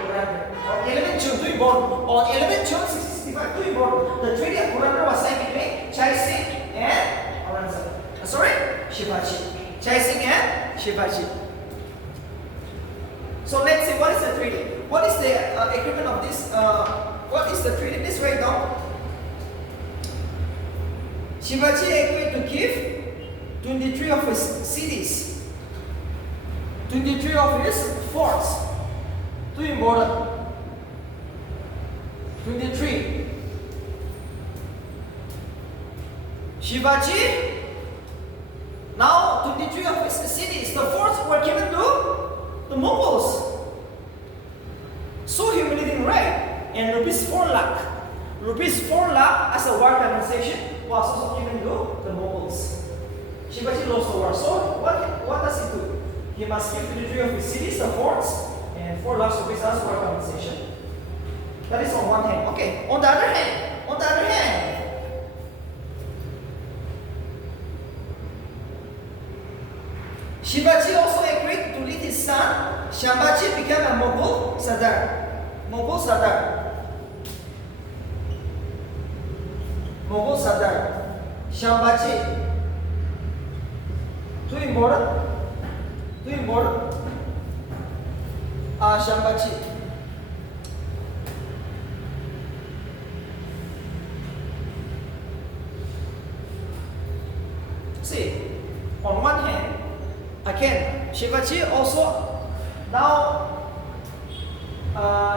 Purandar. On 11 June, too important. On 11 June 1665, too important. The Treaty of Purandar was signed between Jai Singh and Aurangzeb. Shivaji. Jai Singh and Shivaji. So let's see what is the treaty. What is the agreement of this? What is the treaty? Please write down. Shivaji agreed to give 23 of his cities, 23 of his forts to important. 23. Shivaji, now 23 of his cities, the forts were given to the Mongols. So humiliating, right? And rupees 4 lakh. Rupees 4 lakh as a war compensation was also given to the Mongols. Shivaji lost the war. So what does he do? He must give 23 of his cities, the forts, and 4 lakhs rupees as war compensation. That is on one hand. Okay. On the other hand, Shivaji also agreed to lead his son Shambhaji became a Mughal Sardar. Shambhaji. Too important. Shambhaji. See, on one hand, again, Shivaji also now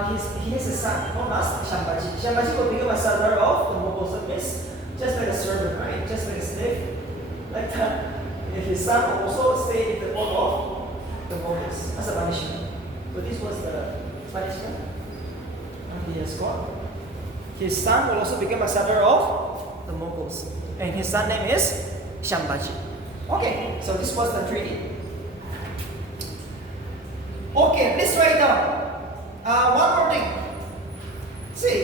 he has a son known as Shambhaji. Shambhaji will become a Sardar of the Mughals. That means just like a servant, right? Just like a slave. Like that. His son also stayed in the court of the Mughals as a punishment. So this was the punishment he has got. His son will also become a Sardar of the Mughals. And his son name is Shambhaji. Okay, so this was the treaty. Okay, please write down. One more thing. See,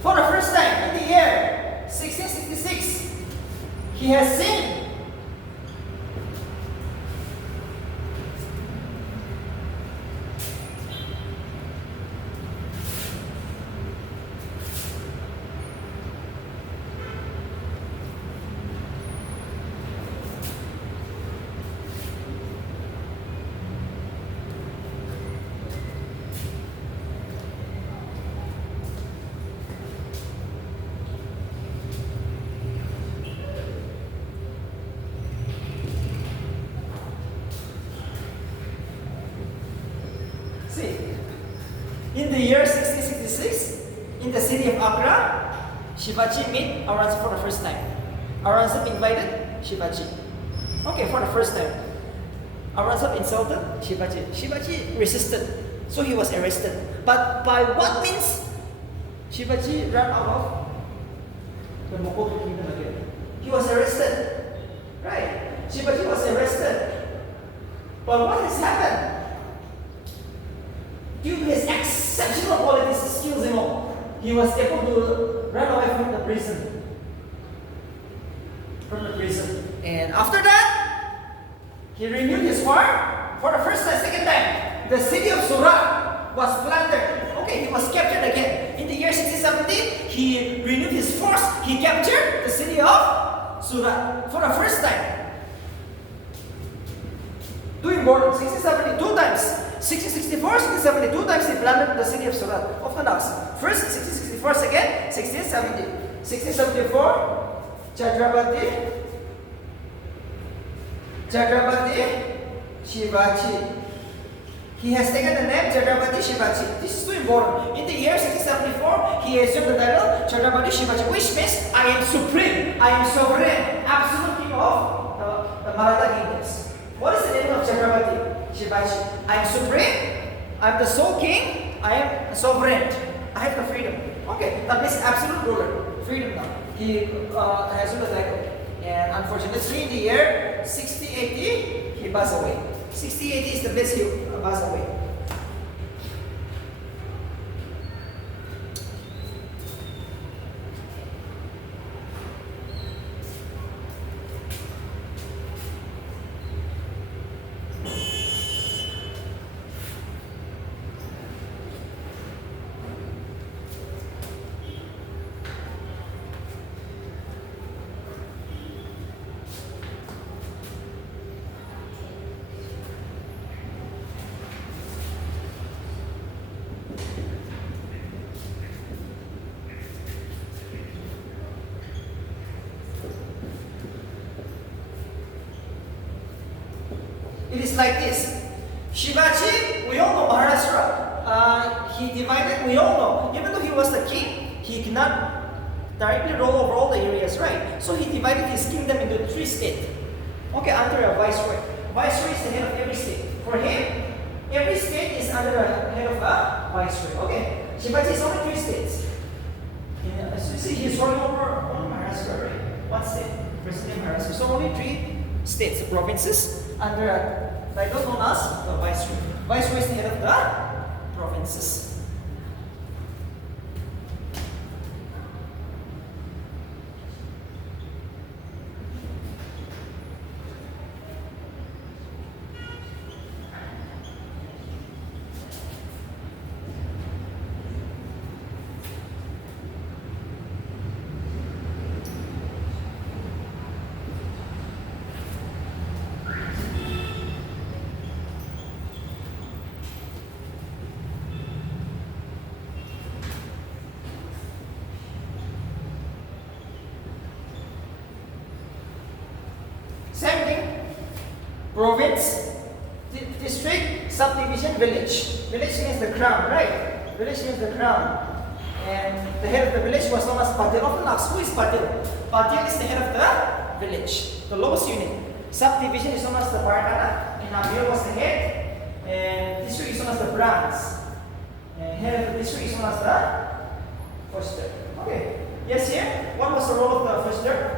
for the first time in the year 1666, he has seen in the year 1666, in the city of Agra, Shivaji met Aurangzeb for the first time. Aurangzeb invited Shivaji. Okay, for the first time. Aurangzeb insulted Shivaji. Shivaji resisted, so he was arrested. But by what means Shivaji ran out of the Mughal kingdom again? He was arrested. Right? Shivaji was arrested. But what has happened? Due to his exceptional qualities, skills and all, he was able to run away from the prison. And after that, he renewed his war for the first and second time. The city of Surat was plundered. Okay, he was captured again. In the year 1670, he renewed his force. He captured the city of Surat for the first time. Doing more than 1672 times. 1664, 1672 times he plundered the city of Surat of the Naks. First 1664, second 1670. 1674, Chhatrapati Shivaji. He has taken the name Chhatrapati Shivaji. This is too important. In the year 1674, he assumed the title Chhatrapati Shivaji, which means I am supreme, I am sovereign, absolute king of the Maratha kingdoms. What is the name of Chhatrapati Shivaji? I am supreme, I am the sole king, I am sovereign, I have the freedom. Okay, that means absolute ruler. freedom now. He has ruled the title. And unfortunately, in the year 6080, he passed away. 6080 is the best he passed away. It is like this. Shivaji, we all know Maharashtra. He divided, we all know. Even though he was the king, he cannot directly rule over all the areas, right? So he divided his kingdom into 3 states. Okay, under a viceroy. Viceroy is the head of every state. For him, every state is under the head of a viceroy. Okay, Shivaji is only 3 states. As you see, he's ruling over Maharashtra, right? 1 state, President Maharashtra. So only 3 states, provinces, under a title known as the viceroy. Viceroy is the head of the provinces. Same thing. Province, district, subdivision, village. Village means the crown, right? Village means the crown. And the head of the village was known as Patil. Often asked, who is Patil? Patil is the head of the village, the lowest unit. Subdivision is known as the Pargana, and Nagir was the head. And district is known as the branch. And head of the district is known as the foster. Okay. Yes, here. What was the role of the foster?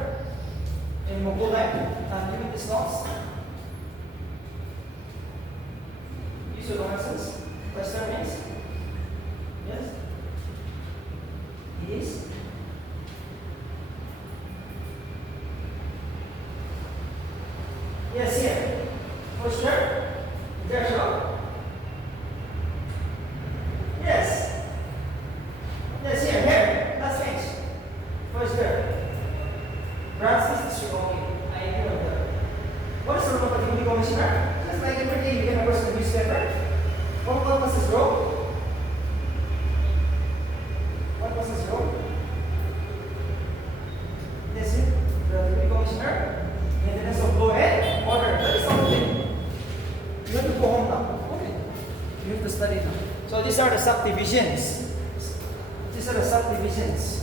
In Mughal time, given these laws, use your answers. Question means yes, he is. Yes, here. For sure. There, sure. Yes. Yes, here. Let's finish. For sure. Branch is okay. I agree with that. What is the role of the deputy commissioner? Just like every day you get a person in the newspaper. What was his role? What was his role? That's it. The deputy commissioner, maintenance of law and order. That is something. You have to go home now. Okay. You have to study now. So these are the subdivisions. These are the subdivisions.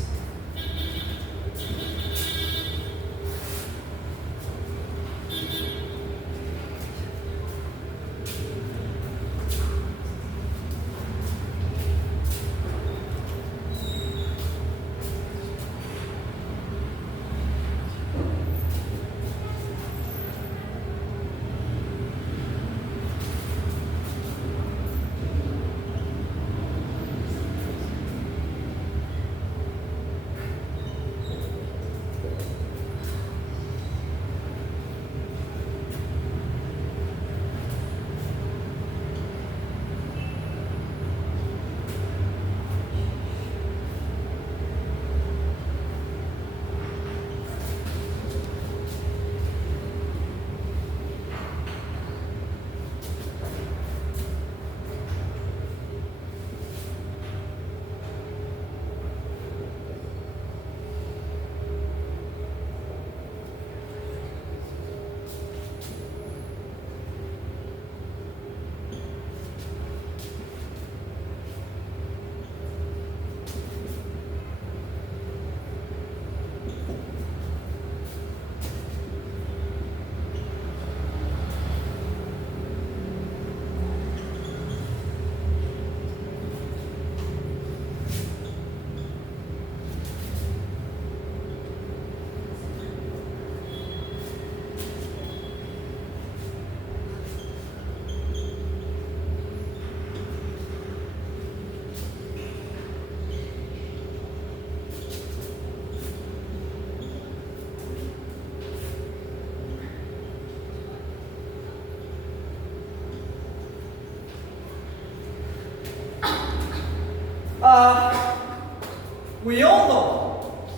we all know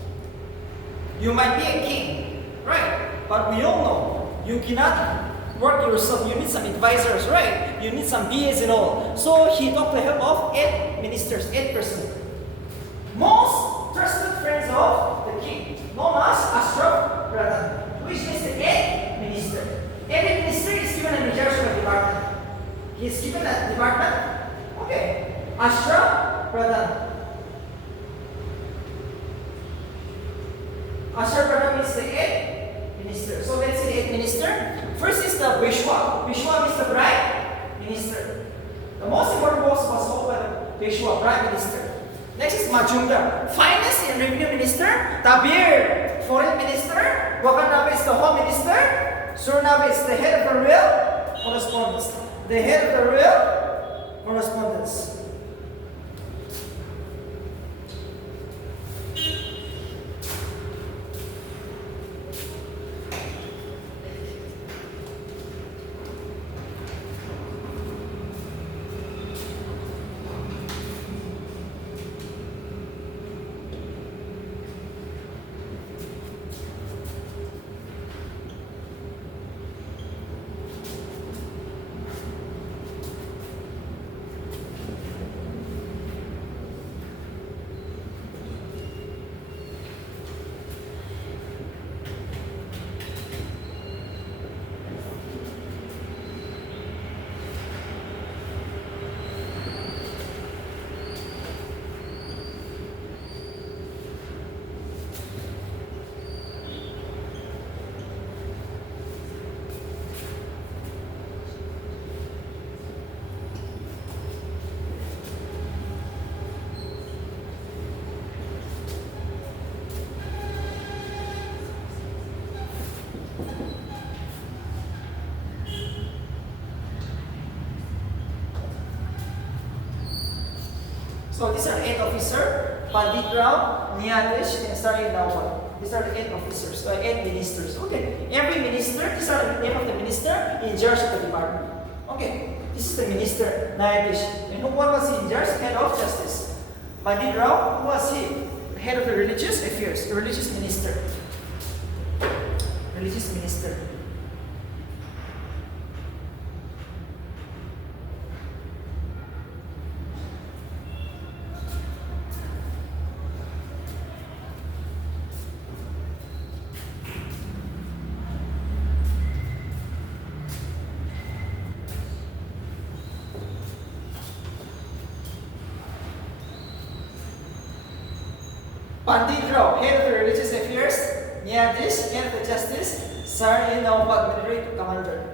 you might be a king, right? But we all know you cannot work yourself. You need some advisors, right? You need some BAs and all. So he took the help of 8 ministers, 8 persons. Most trusted friends of the king, known as Ashram Pradhan, which means the 8th minister. Every minister is given a majority of a department. He is given a department. Okay. Ashram Pradhan. Ashram Pradhan means the 8th minister. So let's see the 8th minister. First is the Peshwa. Peshwa means the prime minister. The most important post was held by the Peshwa, prime minister. Next is Majumdar, finance and revenue minister. Tabir, foreign minister. Wakanaba is the home minister. Surnaba is the head of the royal correspondence. The head of the royal correspondence. So these are 8 officers, Pandit Rao, Nyatesh, and Sari Nawal. These are the 8 officers, 8 ministers. Okay, every minister, these are the name of the minister in charge of the department. Okay, this is the minister, Nyatesh. And what was he in charge? Head of justice. Pandit Rao, who was he? Head of the religious affairs, the religious minister. Religious minister. Pandit Rao, head of the religious affairs. Nyatesh, head of the justice. Sari Nawal, military commander.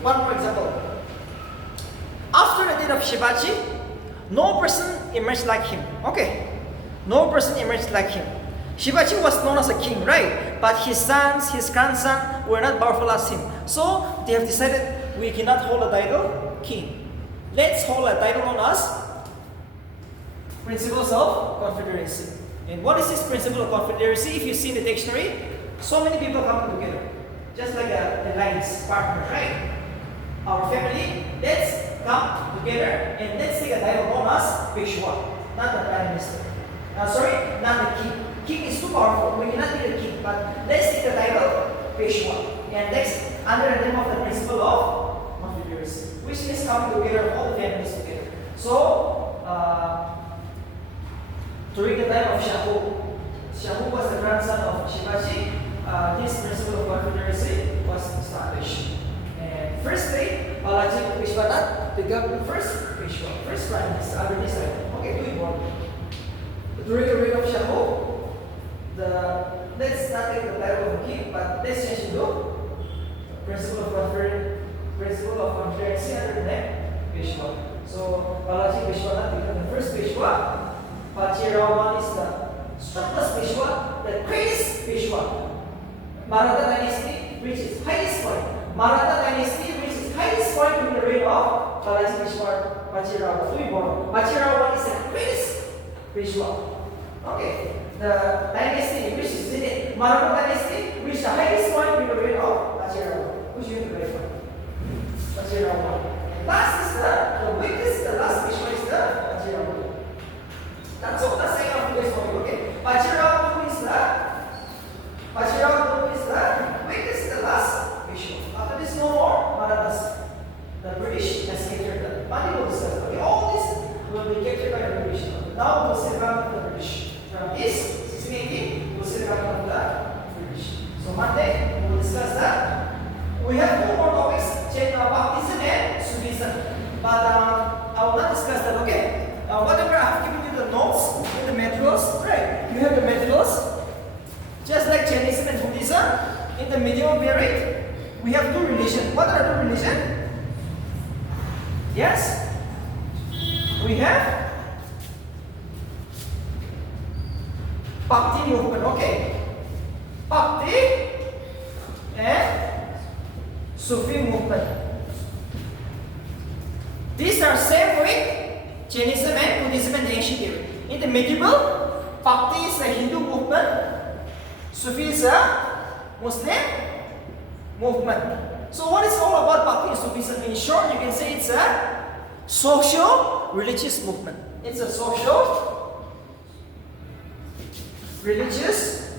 One more example. After the death of Shivaji, no person emerged like him. Okay, no person emerged like him. Shivaji was known as a king, right? But his sons, his grandson were not powerful as him. So they have decided we cannot hold a title king. let's hold a title known as Principles of Confederacy. And what is this principle of confederacy? If you see in the dictionary, so many people come together, just like a alliance partner, right? Our family, let's come together and let's take a title known as Peshwa, not the Prime Minister. Sorry, not the king. King is too powerful. We cannot be the king, but let's take the title Peshwa. And next, under the name of the principle of confederacy, which means coming together, all the families together. So, during the time of Shahu was the grandson of Shivaji. This principle of confederacy was established. And firstly, Balaji Vishwanath became the first Peshwa, first prime minister under this title. Okay, do it one. During the reign of Shahu, let's not take the title of king, but let's change to principle of confederacy under the name Peshwa. So Balaji Vishwanath became the first Peshwa. Bajirao is the strongest Peshwa, the greatest Peshwa. Maratha dynasty reaches highest point. Maratha dynasty reaches highest point in the reign of Balaji Bajirao. Bajirao is the greatest Peshwa. Okay, the dynasty which is in it, Maratha dynasty reached the highest point in the reign of Bajirao. Who's going to reign for? Bajirao. And last is the weakest, the last Peshwa is the Bajirao. That's all. That's the end of today's topic. Okay. Bajirao is the weakest, the last Peshwa. After this, no more Marathas. The British has captured the money will discuss. Okay. All this will be captured by the British. Now we'll see the coming of the British. From this 1680, we'll see the coming of the British. So Monday we will discuss that. We have two more topics: baptism and Sufism. But I will not discuss that. Okay. Whatever I have given you the notes in the materials, right? You have the materials. Just like Jainism and Buddhism, in the medieval period, we have two religions. What are two religions? Yes? We have Bhakti movement. Okay. Bhakti and Sufi movement. These are same with Jainism and Buddhism in the ancient period. In the medieval, Bhakti is a Hindu movement, Sufi is a Muslim movement. So what is all about Bhakti and Sufism? In short, you can say it's a social religious movement. It's a social religious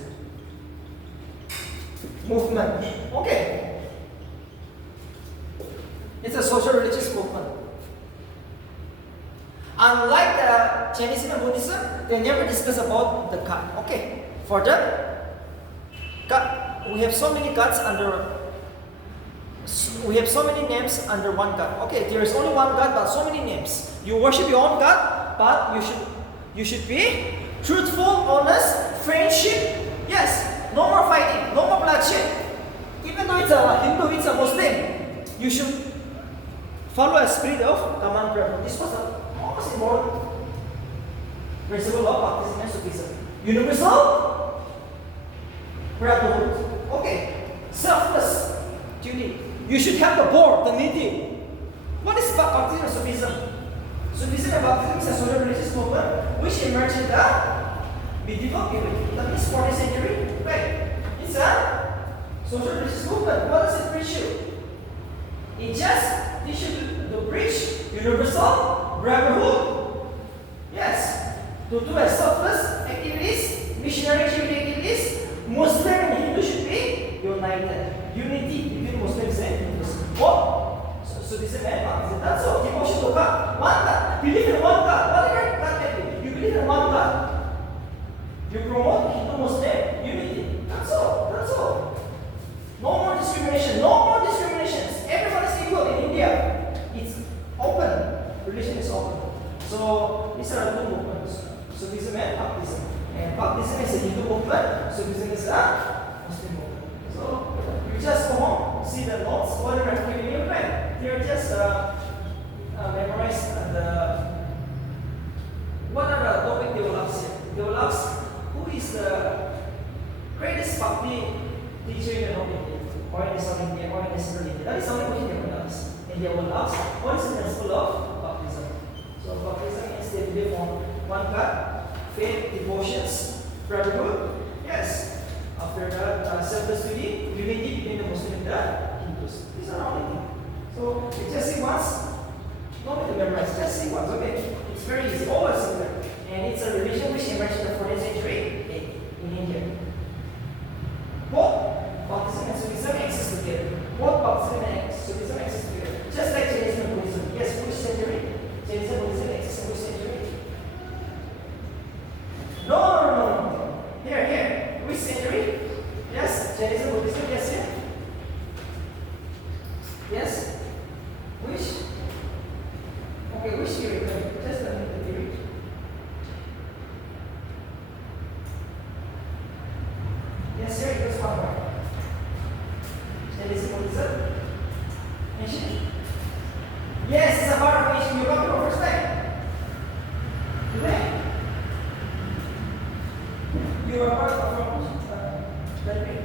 movement. Okay. It's a social religious movement. Unlike the Jainism and Buddhism, they never discuss about the God. Okay. For them, God, we have so many gods we have so many names under one God. Okay, there is only one God, but so many names. You worship your own God, but you should be truthful, honest, friendship. Yes, no more fighting, no more bloodshed. Even though it's a Hindu, it's a Muslim, you should follow a spirit of command prayer. This was the most important principle of baptism and Sufism. Universal brotherhood. Okay, selfless duty. You should have the poor, the needy. What is baptism and Sufism? Sufism and baptism is a social religious movement which emerged in the medieval period. That means 14th century. Right? It's a social religious movement. What does it preach you? It just teaches you to preach universal brotherhood. Yes. To do a selfless activities, missionary activities. Muslim and Hindu should be united. Unity between Muslims and Hindus. What? Sufism and baptism. That's all. Devotion to God. One God. Believe in one God. Whatever God may be. You believe in one God. You promote Hindu-Muslim unity. That's all. That's all. No more discrimination. No more discriminations. Everyone is equal in India. It's open. Religion is open. So these are the two movements. Sufism and baptism. And baptism is a Hindu movement. Sufism is a Muslim movement. So you just go home, see the notes, whatever I'm giving you, right? They're just memorize what are the topic they will ask here. They will ask who is the greatest bhakti teacher in the North India, or in the South India, or in the Central India. That is the only question they will ask. And they will ask what is the principle of faith, devotions, brotherhood. Yes. After that, selfless duty, unity between the Muslim and the Hindus. These are only things. So you just see once. No need to memorize. Just see once. Okay. It's very easy. Always similar. And it's a religion which emerged in the 14th century in India. Both Baptism and Sufism exist together. Both Baptism and Sufism exist together. Just like Jainism and Buddhism. Yes, which century? Jainism and Buddhism exist in which century? No. Here. Which century? Yes, Jainism, Buddhism, yes, yeah. Yes? Which? Okay, which theory? Just the theory. Yes, here it goes one more. Jainism, Buddhism. Ancient? Yes, it's a part of ancient. You got it the first time. Today? You are part of that way.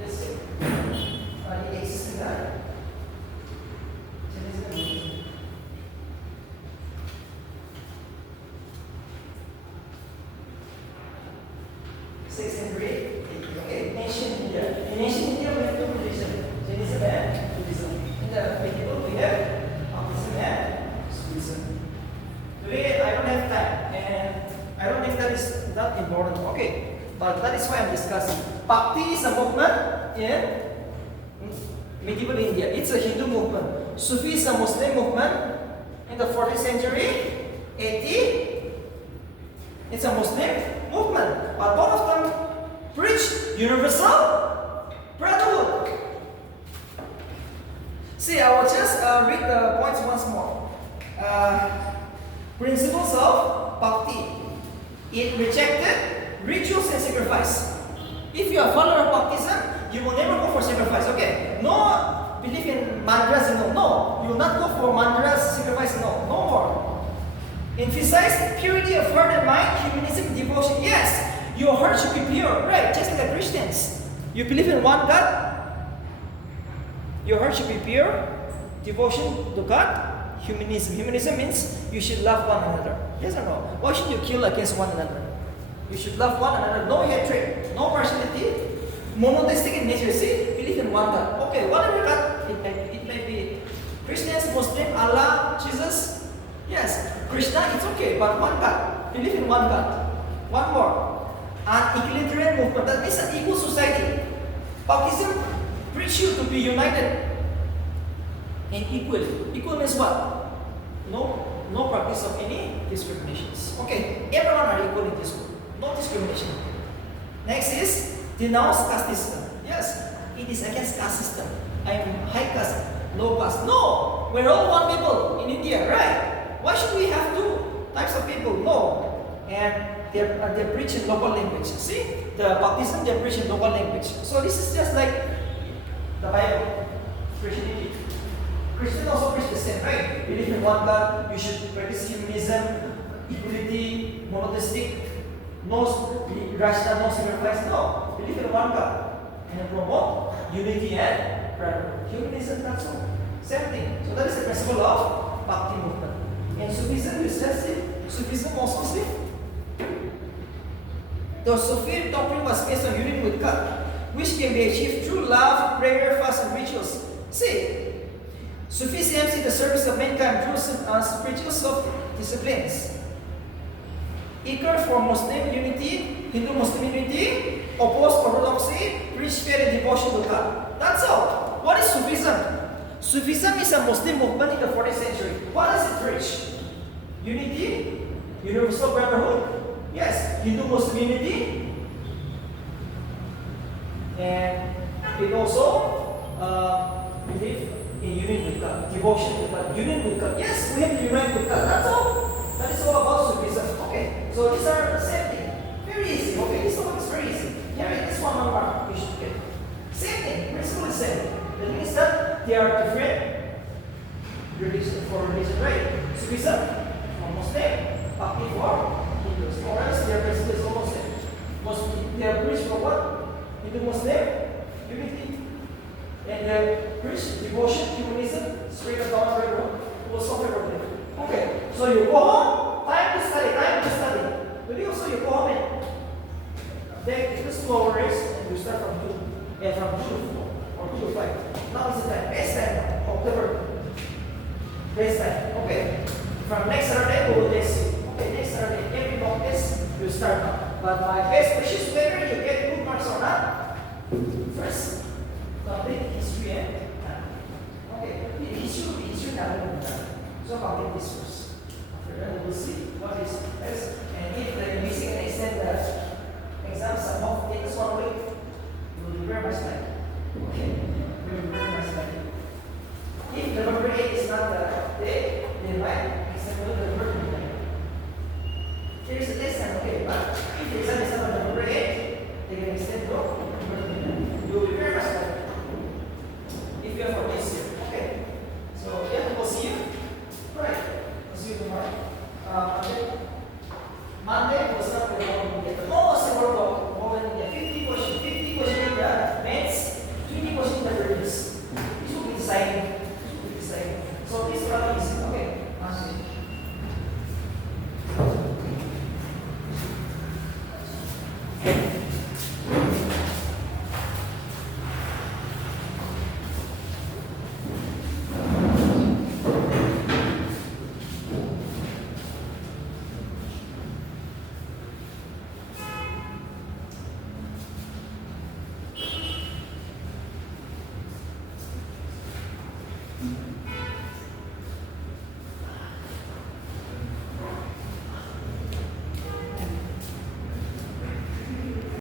Yes, it exists in that. Six and three. Okay. Ancient India. In ancient India, we have two religions: Jainism and Buddhism. In the medieval, we have Baptism and Sufism. Today, I don't have time, and I don't think that is that important. Okay, but that is why I'm discussing. Bhakti is a movement in medieval India. It's a Hindu movement. Sufi is a Muslim movement in the 14th century. 80. It's a Muslim movement, but both of them preach universal brotherhood. See, I will just read the points once more. Principles of Bhakti. It rejected rituals and sacrifice. If you are a follower of Bhaktism, you will never go for sacrifice. Okay, no believe in mantras, no. You will not go for mantras, sacrifice, no more. Emphasize purity of heart and mind, humanism, devotion. Yes, your heart should be pure, right? Just like the Christians. You believe in one God, your heart should be pure. Devotion to God. Humanism. Humanism means you should love one another. Yes or no? Why should you kill against one another? You should love one another. No hatred, no partiality. Monotheistic in nature. See, believe in one God. Okay, whatever God it may be. Christians, Muslim, Allah, Jesus. Yes, Krishna, it's okay, but one God. Believe in one God. One more. An equalitarian movement. That means an equal society. Baptism preach you to be united and equal. Equal means what? No practice of any discriminations. Okay, everyone are equal in this world. No discrimination. Next is denounce caste system. Yes, it is against caste system. I am high caste, low caste. No, we're all one people in India, right? Why should we have two types of people? No. And they preach in local language. See, the baptism they preach in local language. So this is just like the Bible, Christianity. Christians also preach the same, right? Believe in one God. You should practice humanism, equality, monotheistic, no Rashtra, no sacrifice. No, believe in one God and promote unity and brotherhood. Humanism, that's all. Same thing. So that is the principle of Bhakti movement. And Sufism is just it. Sufism also see. The Sufi doctrine was based on union with God, which can be achieved through love, prayer, fast, and rituals. See, Sufism aims at the service of mankind through spiritual self-disciplines. Eager for Muslim unity, Hindu-Muslim unity, oppose orthodoxy, preach faith and devotion to God. That's all. What is Sufism? Sufism is a Muslim movement in the 14th century. What does it preach? Unity, universal brotherhood. Yes, Hindu-Muslim unity. And it also believe in union with God, devotion with God, union with God. Yes, we have to unite with God. That's all. That is all about Sufism. Okay, so these are the same thing. Very easy. Okay, this one is very easy. Yeah, this one mark you should get. Same thing. Principle is same. The thing is that they are different religion for religion, right? Sufism for Muslim, Bhakti for Hindus. Or else their principle is almost same. They are preached for what? Hindu Muslim unity. And Christian devotion, humanism, spirit of God, philosophy, okay. So you go home, time to study, But also you go home and take the slow race and you start from 2. And from 2 to 4 or 2 to 5. Now is the time, best time, October. Best time, okay. From next Saturday we will test you. Okay, next Saturday, every mock test you start now. But my best wishes whether you get good marks or not. First, complete history and okay, history now. So complete this first. After that, we will see what is best. And if the missing and extend the exam some of things one week, you will be very much like okay.